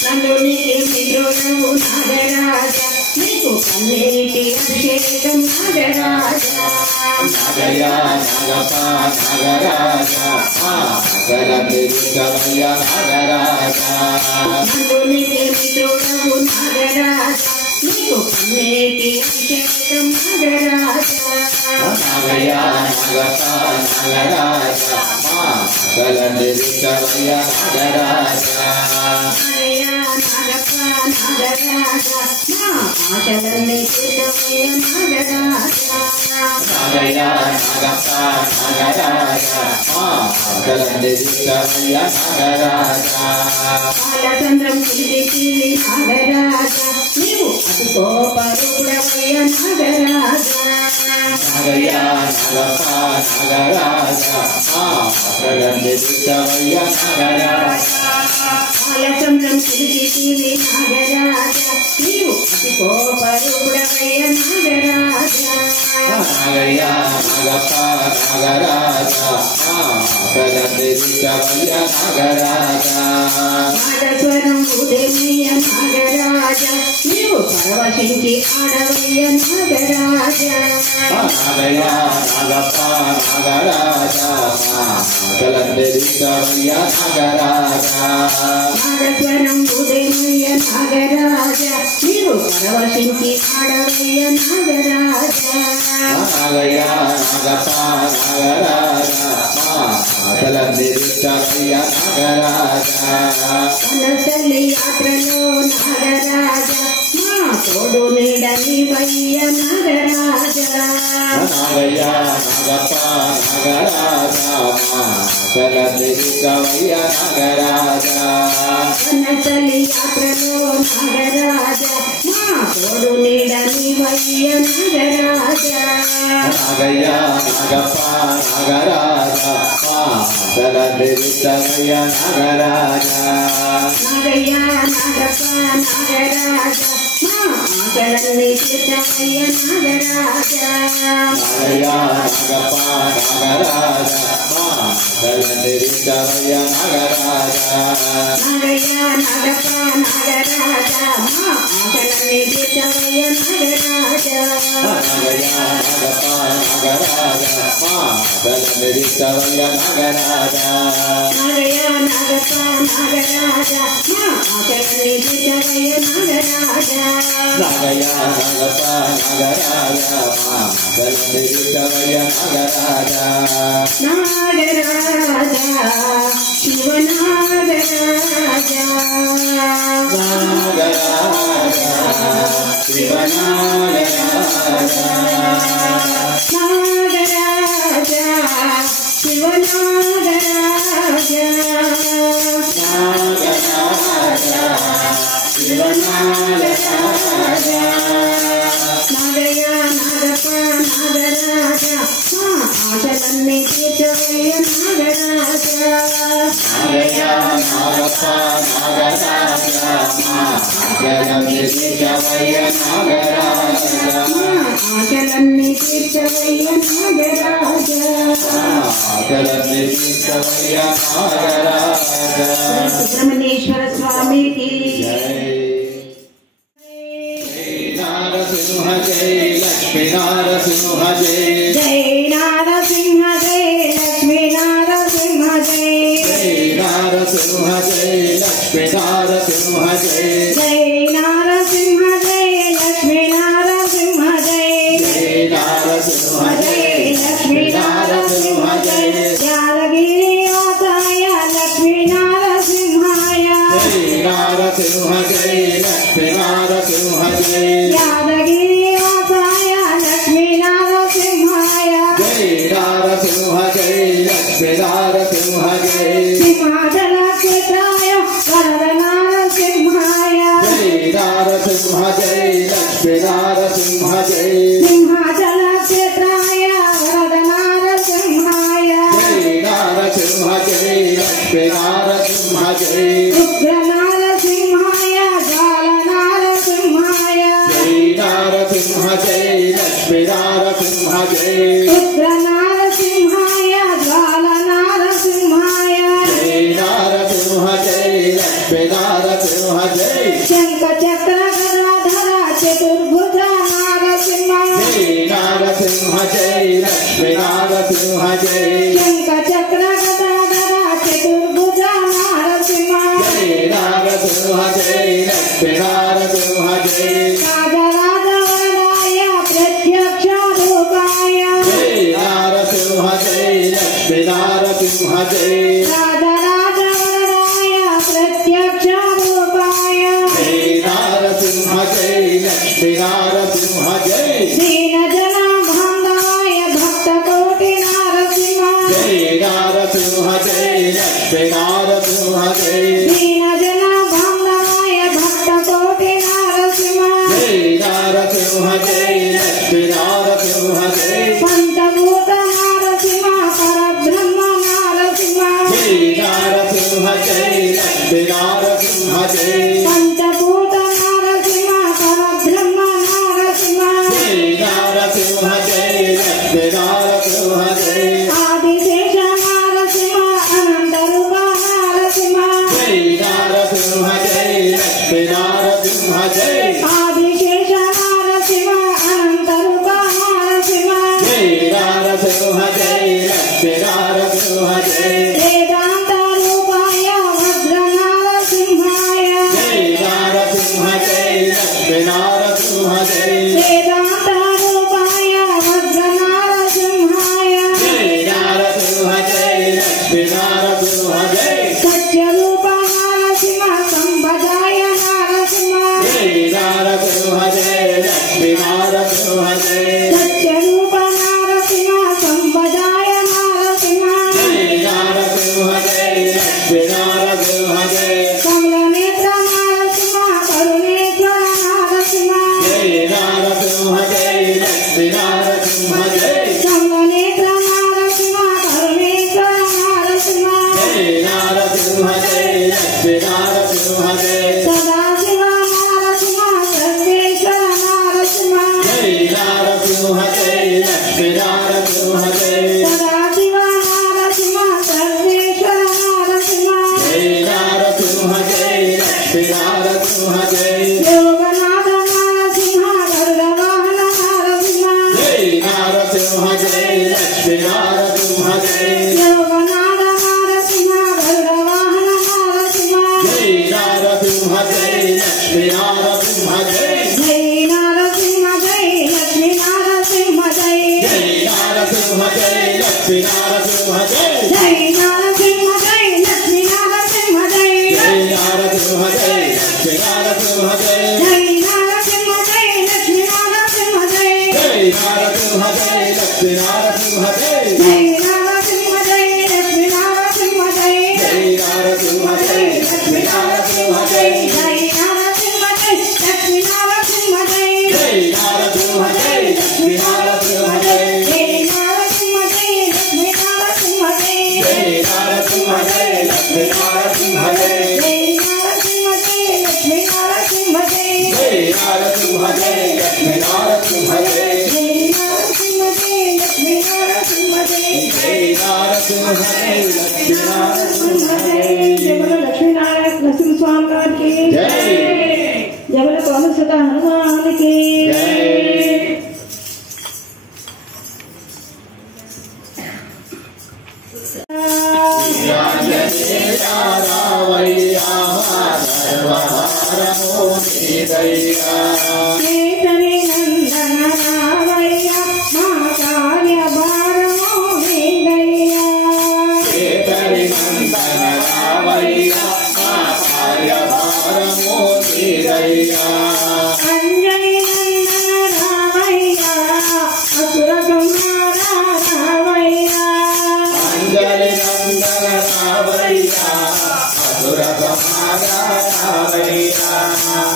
నందునికి మిత్రుడవు నాగరాజ నీకు కన్నీటి అభిషేకం నాగరాజ నాగయ నాగప్ప నాగరాజ దిశవయ్య నాగరాజ నందునికి మిత్రుడవు నాగరాజ నీకు కన్నీటి అభిషేకం నాగరాజ నాగయ నాగప్ప నాగరాజ దిశవయ్య నాగరాజ నాగయ్య నాగప్ప నాగరాజ మా ఆశలన్నీ తీర్చవయ్య నాగరాజ నాగయ నాగప్ప నాగరాజ దిశవయ్య నాగరాజ బాలచంద్రం కులిపిల్లి నాగరాజ నీవు అదుకో పరుడవయ్య నాగరాజ నాగయ నాగప్ప నాగరాజ దిశవయ్య నాగరాజ బాలచంద్రం కులిపిల్లి నాగరాజ నీవు అదుకో పరుడవయ్య నాగరాజ నాగయ నాగప్ప నాగరాజ దిశవయ్య నాగరాజ నాగస్వరం ఉదయమయ్య నాగరాజ నీవు పరవశించి ఆడవయ్య నాగరాజ నాగయ నాగప్ప నాగరాజ దిశవయ్య నాగరాజ నాగస్వరం ఉదయమయ్య నాగరాజ నీవు పరవశించి ఆడవయ్య నాగరాజ నాగయ నాగప్ప నాగరాజ దిశవయ్య నాగరాజ వనస్థలి యాత్రలో నాగరాజ మా తోడు నీడని వయ్య నాగరాజ నాగయ నాగప్ప నాగరాజ దిశవయ్య నాగరాజ వనస్థలి యాత్రలో నాగరాజ మా తోడు నీడని వయ్య నాగరాజ నాగయ నాగప్ప నాగరాజ దిశవయ్య నాగరాజ నాగయ్య నాగప్ప నాగరాజ మా ఆశలన్నీ తీర్చవయ్య నాగరాజ నాగయ నాగప్ప నాగరాజ దిశవయ్య నాగరాజ నాగయ్య నాగప్ప నాగరాజ మా ఆశలన్నీ తీర్చవయ్య నాగరాజ నాగయ నాగప్ప నాగరాజ దిశవయ్య నాగరాజ నాగయ్య నాగప్ప నాగరాజ మా ఆశలన్నీ తీర్చవయ్య నాగరాజ నాగయ నాగప్ప నాగరాజ దిశవయ్య నాగరాజ నాగరాజ శివనాగరాజ నాగరాజ శివనాగరాజ నాగరాజ శివనాగరాజ నాగరాజ శివనాగరాజ నాగయ్య నాగప్ప నాగరాజ మా ఆశలన్నీ తీర్చవయ్య నాగరాజ నాగయ నాగప్ప నాగరాజ దిశవయ్య నాగరాజ మా ఆశలన్నీ తీర్చవయ్య నాగరాజ దిశవయ్య నాగరాజ సుబ్రహ్మణ్యేశ్వర స్వామికి నారసింహ జై లక్ష్మీ నారసింహ జై జై నారసింహ జై లక్ష్మీ నారసింహ జై నారసింహ జై లక్ష్మీ నారసింహ జై జై నారసింహ జై లక్ష్మీ నారసింహ జై నారసింహ జై లక్ష్మీ నారసింహ జై యాదగిరి వాసాయ లక్ష్మీ నారసింహాయ నారసింహ జై లక్ష్మీ నారసింహ జై యాదగిరి వాసాయ లక్ష్మీ నారసింహాయ జై నారసింహ జై లక్ష్మీ నారసింహ జై సింహాచల క్షేత్రాయ వరద నారసింహాయ జై నారసింహ జై లక్ష్మీ నారసింహ జై సింహాచల క్షేత్రాయ వరద నారసింహాయ జై నారసింహ జై లక్ష్మీ నారసింహ लक्ष्मी नारसिंह जय रुद्र नारसिंहाय ज्वाल नारसिंहाय जय नारसिंह जय लक्ष्मी नारसिंह जय शंख चक्र गदाधर चतुर्भुज नारसिंह जय नारसिंह जय लक्ष्मी नारसिंह जय शंख चक्र गदाधर चतुर्भुज नारसिंह जय नारसिंह जय लक्ष्मी नारसिंह जय राजराज वरदाय प्रत्यक्ष रूपाय जय नारसिंह जय लक्ष्मी नारसिंह जय राजराज वरदाय प्रत्यक्ष रूपाय जय नारसिंह जय लक्ष्मी नारसिंह जय दीन जना भांगाय भक्त कोटि नारसिंह जय नारसिंह जय लक्ष्मी नारसिंह जय दीन जना भांगाय भक्त कोटि नारसिंह जय नारसिंह जय लक्ष्मी नारसिंह जय पंचभूत नारसिंह परब्रह्म नारसिंह जय नारसिंह जय लक्ष्मी नारसिंह जय पंचभूत नारसिंह परब्रह्म नारसिंह जय नारसिंह जय लक्ष्मी नारसिंह जय आदिशेष नारसिंह अनंत रूप नारसिंह जय नारसिंह जय लक्ष्मी नारसिंह जय आदिशेष नारसिंह अनंत रूप नारसिंह जय नारसिंह जय लक्ष्मी नारसिंह जय वेदांत रूपाय वज्र नारसिंहाय जय नारसिंह जय लक्ष्मी नारसिंह जय वेदांत रूपाय वज्र नारसिंहाय जय नारसिंह जय लक्ष्मी नारसिंह जय सत्य रूप नारसिंह संभजाय नारसिंह जय नारसिंह जय लक्ष्मी नारसिंह जय सत्य रूप नारसिंह संभजाय नारसिंह जय नारसिंह जय लक्ष्मी नारसिंह जय कमल नेत्र नारसिंह करुणेश्वर नारसिंह जय नारसिंह जय लक्ष्मी नारसिंह जय कमल नेत्र नारसिंह करुणेश्वर नारसिंह जय नारसिंह जय लक्ष्मी नारसिंह जय सदाशिव नारसिंह सर्वेश्वर नारसिंह जय नारसिंह जय लक्ष्मी नारसिंह जय सदाशिव नारसिंह सर्वेश्वर नारसिंह जय नारसिंह जय लक्ष्मी नारसिंह जय योगनाथ नारसिंह गरुडवाहन नारसिंह जय नारसिंह जय लक्ष्मी नारसिंह जय योगनाथ नारसिंह गरुडवाहन नारसिंह जय नारसिंह जय लक्ष्मी नारसिंह जय जय नारसिंह जय लक्ष्मी नारसिंह जय जय नारसिंह जय लक्ष्मी नारसिंह जय जय नारसिंह जय लक्ष्मी नारसिंह जय जय नारसिंह जय लक्ष्मी नारसिंह जय जय नारसिंह जय लक्ष्मी नारसिंह जय जय नारसिंह जय लक्ष्मी नारसिंह जय जय नारसिंह जय लक्ष्मी नारसिंह जय जय नारसिंह जय लक्ष्मी नारसिंह जय जय नारसिंह जय लक्ष्मी नारसिंह जय जय नारसिंह जय लक्ष्मी नारसिंह जय जय नारसिंह जय लक्ष्मी नारसिंह जय जय नारसिंह जय लक्ष्मी नारसिंह जय जय नारसिंह जय लक्ष्मी नारसिंह जय जय नारसिंह जय लक्ष्मी नारसिंह जय जय नारसिंह जय लक्ष्मी नारसिंह जय जय नारसिंह जय लक्ष्मी नारसिंह जय जय बोलो लक्ष्मी नारायण नरसिंह स्वामी गार की जय जय बोलो पवन सुत हनुमान की जय चेतने नंदन रावैया मा कार्य भारमो दैया अंजनी नंदन रावैया असुर संहारा रावैया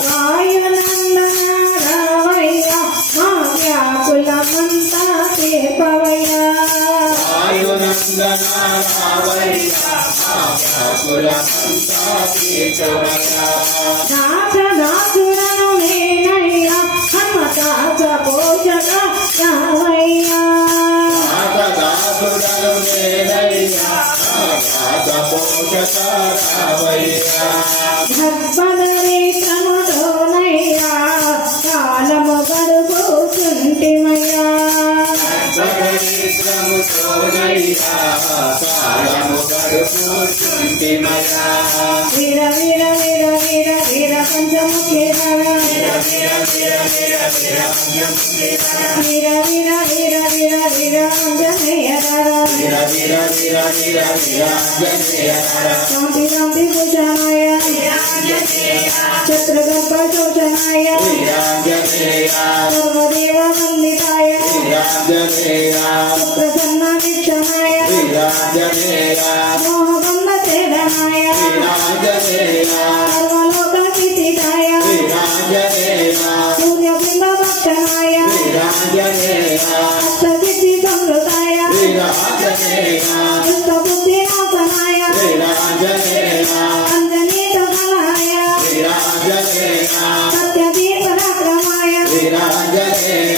वायु नंदन रावैया मा व्याकुल मंता के पवैया नाथ दासुरनु में नैया हनुमता पोषक కుంటిమయా వీర వీర వీర వీర వీర పంచముఖి హర వీర వీర వీర వీర వీర పంచముఖి హర వీర వీర వీర వీర వీర ఆంజనేయ హర వీర వీర వీర వీర వీర ఆంజనేయ హర శాంతి శాంతి భూషణాయ వీరాంజనేయ చక్రగర్భ శోషణాయ వీరాంజనేయ సర్వదేవ వందితాయ వీరాంజనేయ ప్రసన్న వీక్షణాయ వీరాంజనేయ మోహబంధ ఛేదనాయ వీరాంజనేయ సర్వలోక స్థితిదాయ వీరాంజనేయ సూర్యబింబ భక్షణాయ వీరాంజనేయ అష్టసిద్ధి సంవృతాయ వీరాంజనేయ దుష్టబుద్ధి నాశనాయ వీరాంజనేయ అంజనీత బలాయ వీరాంజనేయ సత్యదీప పరాక్రమాయ వీరాంజనేయ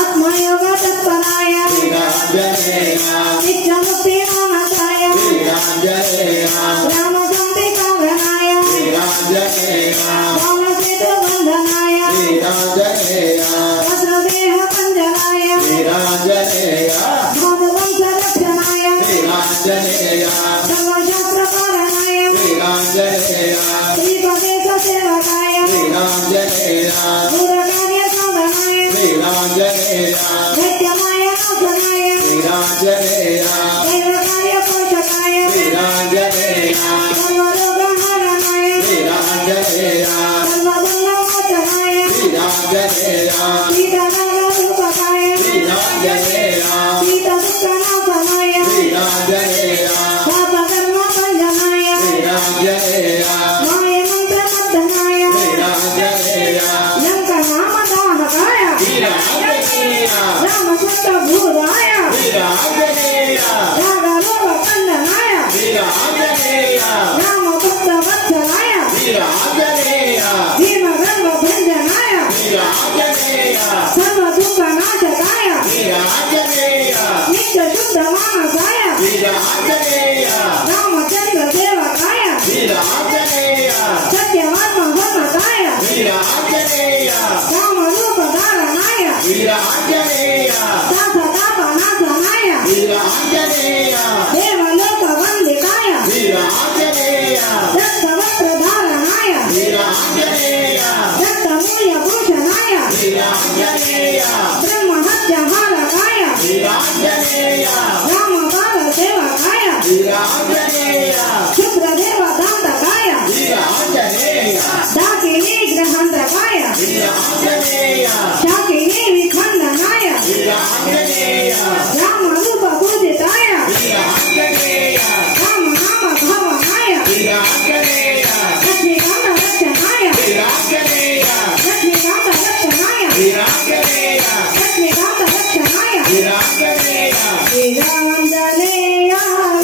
ఆత్మయోగ తత్పరాయ వీరాంజనేయ నిత్యముక్తి మానసాయ వీరాంజనేయ రామశాంతి కారణాయ వీరాంజనేయ రామసేతు బంధనాయ వీరాంజనేయ వజ్రదేహ పంజరాయ వీరాంజనేయ భానువంశ రక్షణాయ వీరాంజనేయ సర్వశాస్త్ర పాలనాయ వీరాంజనేయ శ్రీపదేశ సేవకాయ వీరాంజనేయ దూరకార్య సాధనాయ వీరాంజనేయ దైత్యమాయ నాశనాయ వీరాంజనేయ దైవకార్య పోషకాయ వీరాంజనేయ సర్వరోగ హరణాయ వీరాంజనేయ సర్వబంధ మోచనాయ వీరాంజనేయ సీతారంగ రూపకాయ వీరాంజనేయ సీత దుఃఖ నాశనాయ వీరాంజనేయ శాపకర్మ భంజనాయ వీరాంజనేయ మాయ మంత్ర మర్దనాయ వీరాంజనేయ లంక నామ దాహకాయ వీరాంజనేయ రామచంద్ర భూరాయ వీరాంజనేయ రాగలోక కందనాయ వీరాంజనేయ రామభక్త వత్సలాయ వీరాంజనేయ భీమగర్భ భంజనాయ వీరాంజనేయ సర్వ దుఃఖ నాశకాయ వీరాంజనేయ నిత్య శుద్ధ మానసాయ వీరాంజనేయ రామచంద్ర దేవకాయ వీరాంజనేయ సత్యవాత్మ భవకాయ వీరాంజనేయ రామరూప ధారణాయ వీరాంజనేయ దాసతాపనాశనాయ వీరాంజనేయ దేవలోక వందితాయ వీరాంజనేయ దత్తవస్త్రధారణాయ వీరాంజనేయ దత్తమూల్య భూషణాయ వీరాంజనేయ బ్రహ్మహత్యహారకాయ వీరాంజనేయ రామపాద సేవకాయ వీరాంజనేయ శుక్రదేవ దాంతకాయ వీరాంజనేయ దాకినీ గ్రహంతకాయ వీరాంజనేయ శాకినీ విఖండనాయ వీరాంజనేయ రామరూప పూజితాయ వీరాంజనేయ రామనామ భావనాయ వీరాంజనేయ లక్ష్మీకాంత రక్షణాయ వీరాంజనేయ లక్ష్మీకాంత రక్షణాయ వీరాంజనేయ లక్ష్మీకాంత రక్షణాయ వీరాంజనేయ వీరాంజనేయ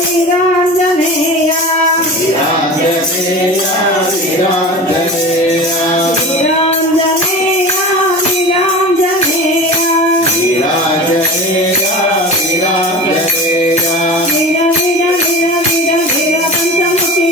వీరాంజనేయ వీరాంజనేయ వీరాంజనేయ వీరాంజనేయ వీరాంజనేయ వీరాంజనేయ వీరాంజనేయ వీర వీర వీర వీర వీర పంచముఖి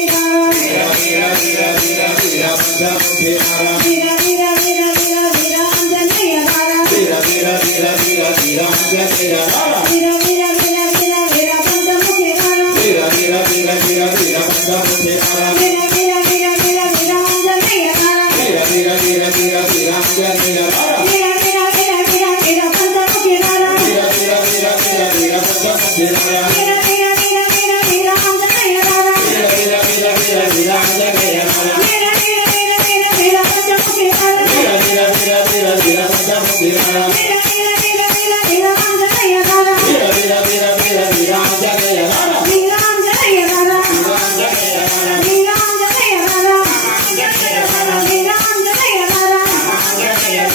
వీర వీర వీర వీర పంచముఖి హర వీర వీర వీర వీర వీర ఆంజనేయ హర వీర వీర వీర వీర వీరాంజనేయ హర వీర వీర వీర వీర వీర పంచముఖి హర వీర వీర వీర వీర వీర పంచముఖి హర వీర వీర వీర వీర వీర ఆంజనేయ హర వీర వీర వీర వీర వీరాంజనేయ హర వీర వీర వీర వీర వీర పంచముఖి హర వీర వీర వీర వీర వీర పంచముఖి హర వీర వీర వీర వీర వీర ఆంజనేయ హర వీర వీర వీర వీర వీరాంజనేయ హర వీర వీర వీర వీర వీర పంచముఖి హర వీర వీర వీర వీర వీర పంచముఖి హర వీర వీర వీర వీర వీర ఆంజనేయ హర వీర వీర వీర వీర వీరాంజనేయ హర వీరాంజనేయ హర వీరాంజనేయ హర వీరాంజనేయ హర వీరాంజనేయ హర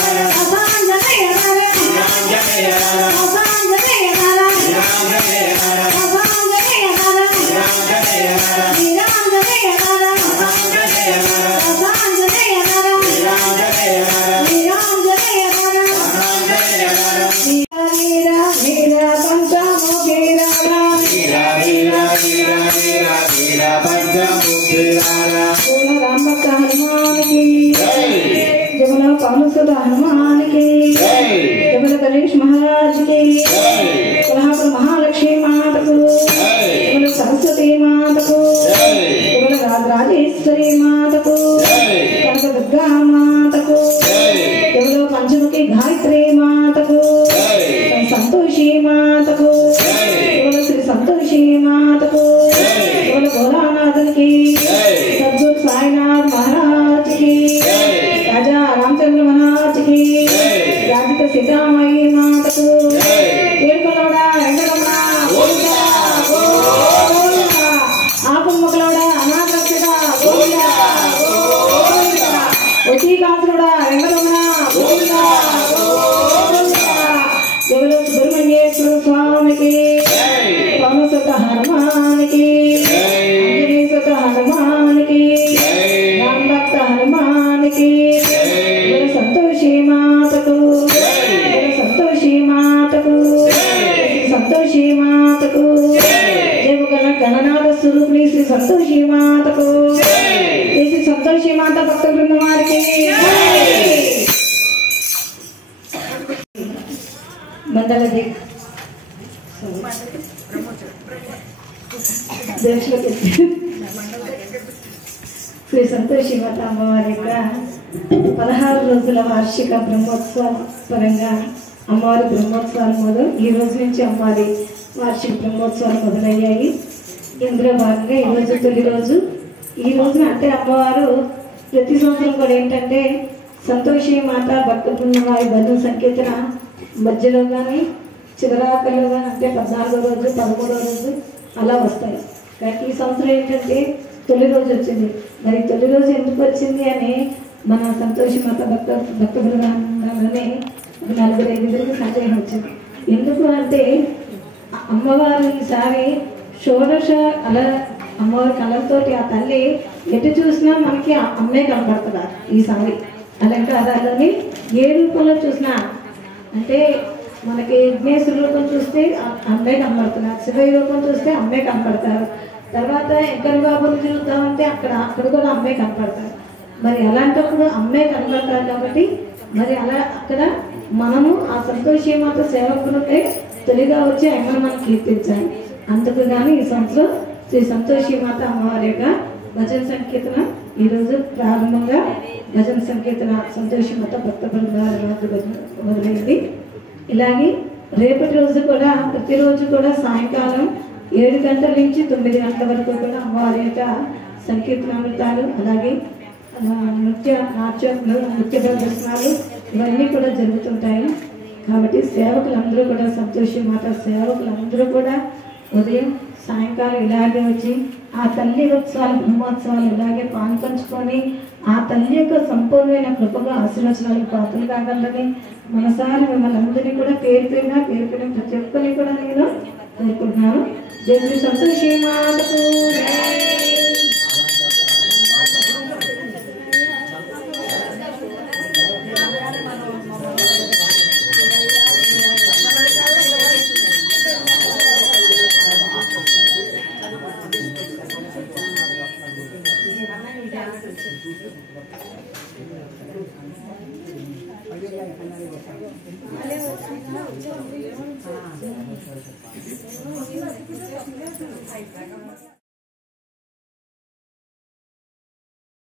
వీరాంజనేయ హర అసాంజనేయ హర వీరాంజనేయ హర అసాంజనేయ హర వీరాంజనేయ హర అసాంజనేయ హర వీరాంజనేయ హర వీరాంజనేయ హర వీరాంజనేయ హర అసాంజనేయ హర వీరాంజనేయ హర వీరాంజనేయ హర వీరాంజనేయ హర వీర వీర పంచముఖి హర వీర వీర వీర వీర వీర పంచముఖి హర రామభక్త హనుమానికి జై జబల పాలుసుల హనుమానికి జై జబల గణేష్ మహారాజ్కి జై కొల్హాపూర్ మహాలక్ష్మి మాతకు జై జబల సరస్వతి మాతకు పరమేశ్వరి మాతకు కనక దుర్గా మాతకు ఎవరో పంచముఖి గాయత్రి మాతకు సంతోషి మాతకు ఎవరో శ్రీ సంతోషి మాతకు ఎవరో భోలానాథునికి సద్గురు సాయినాథ్ మహారాజ్ కి రాజా రామచంద్ర మహారాజ్ కి రాజిత సీతామయ్యి మాతకు ఏడుకొండోడా వెంకటరమణ ఆకుమ్మకలోడా అనాథరక్షక వచ్చి కాసుడా వెంకటరమణ ఎవరో సుబ్రహ్మణ్యేశ్వర స్వామికి పవనసుత హనుమానికి అంజనీసుత హనుమానికి రామభక్త హనుమానికి సంతోషి మాతకు సంతోషి మాతకు సంతోషి మాతకు దేవగణ గణనాథ స్వరూపిణి శ్రీ సంతోషి మాతకు శ్రీ సంతోషి మాత భక్త బృందం వారికి మండలది శ్రీ సంతోషి మాత అమ్మవారి యొక్క 16 రోజుల వార్షిక బ్రహ్మోత్సవం పరంగా అమ్మవారి బ్రహ్మోత్సవాలు ఈ రోజు నుంచి అమ్మవారి వార్షిక బ్రహ్మోత్సవాలు మొదలయ్యాయి. ఇందులో భాగంగా ఈరోజు తొలి రోజు. ఈ రోజున అంటే అమ్మవారు ప్రతి సంవత్సరం కూడా ఏంటంటే సంతోషి మాత భక్త బృందం వారి భజన సంకీర్తన మధ్యలో కానీ చివరాకల్లో కానీ అంటే 14వ రోజు 13వ రోజు అలా వస్తాయి. కానీ ఈ సంవత్సరం ఏంటంటే తొలి రోజు వచ్చింది. మరి తొలి రోజు ఎందుకు వచ్చింది అని మన సంతోషి మాత భక్త బృందాలనే 4-5 సందేహం వచ్చింది. ఎందుకు అంటే అమ్మవారు ఈసారి షోడశ అమ్మవారి కళలతోటి ఆ తల్లి ఎటు చూసినా మనకి అమ్మే కనపడుతున్నారు ఈసారి. అలంకారాలని ఏ రూపంలో చూసినా అంటే మనకి విఘ్నేశ్వర రూపం చూస్తే అమ్మే కనపడుతున్నారు, శివయ్య రూపం చూస్తే అమ్మే కనపడతారు, తర్వాత ఎంకన్ బాబుని చూద్దామంటే అక్కడ కూడా అమ్మే కనపడతారు. మరి అలాంటప్పుడు అమ్మే కనపడతారు కాబట్టి మరి అలా అక్కడ మనము ఆ సంతోషి మాత సేవకులకే తొలిగా వచ్చి ఆయన మనం కీర్తించాలి. అందుకు గాను ఈ సంవత్సరం శ్రీ సంతోషి మాత అమ్మవారి యొక్క భజన సంకీర్తన ఈరోజు ప్రారంభంగా భజన సంకీర్తన సంతోషి మాత భక్త బృందాల మొదలైంది. ఇలాగే రేపటి రోజు కూడా ప్రతిరోజు కూడా సాయంకాలం 7 గంటల నుంచి 9 గంటల వరకు కూడా అమ్మవారి యొక్క సంకీర్తనామృతాలు అలాగే నృత్య ప్రదర్శనలు ఇవన్నీ కూడా జరుగుతుంటాయి. కాబట్టి సేవకులందరూ కూడా సంతోషి మాత సేవకులందరూ కూడా ఉదయం సాయంకాలం ఇలాగే వచ్చి ఆ తల్లి ఉత్సవాలు బ్రహ్మోత్సవాలు ఇలాగే పాల్పంచుకొని ఆ తల్లి యొక్క సంపూర్ణమైన కృపగా ఆశీర్వచనాలకు పాత్రలు కాగలరని మనసారి మిమ్మల్ని అందరినీ కూడా పేరు ప్రతి ఒక్కరిని కూడా నేను కోరుకుంటున్నాను. జై శ్రీ సంతోషి మాతకు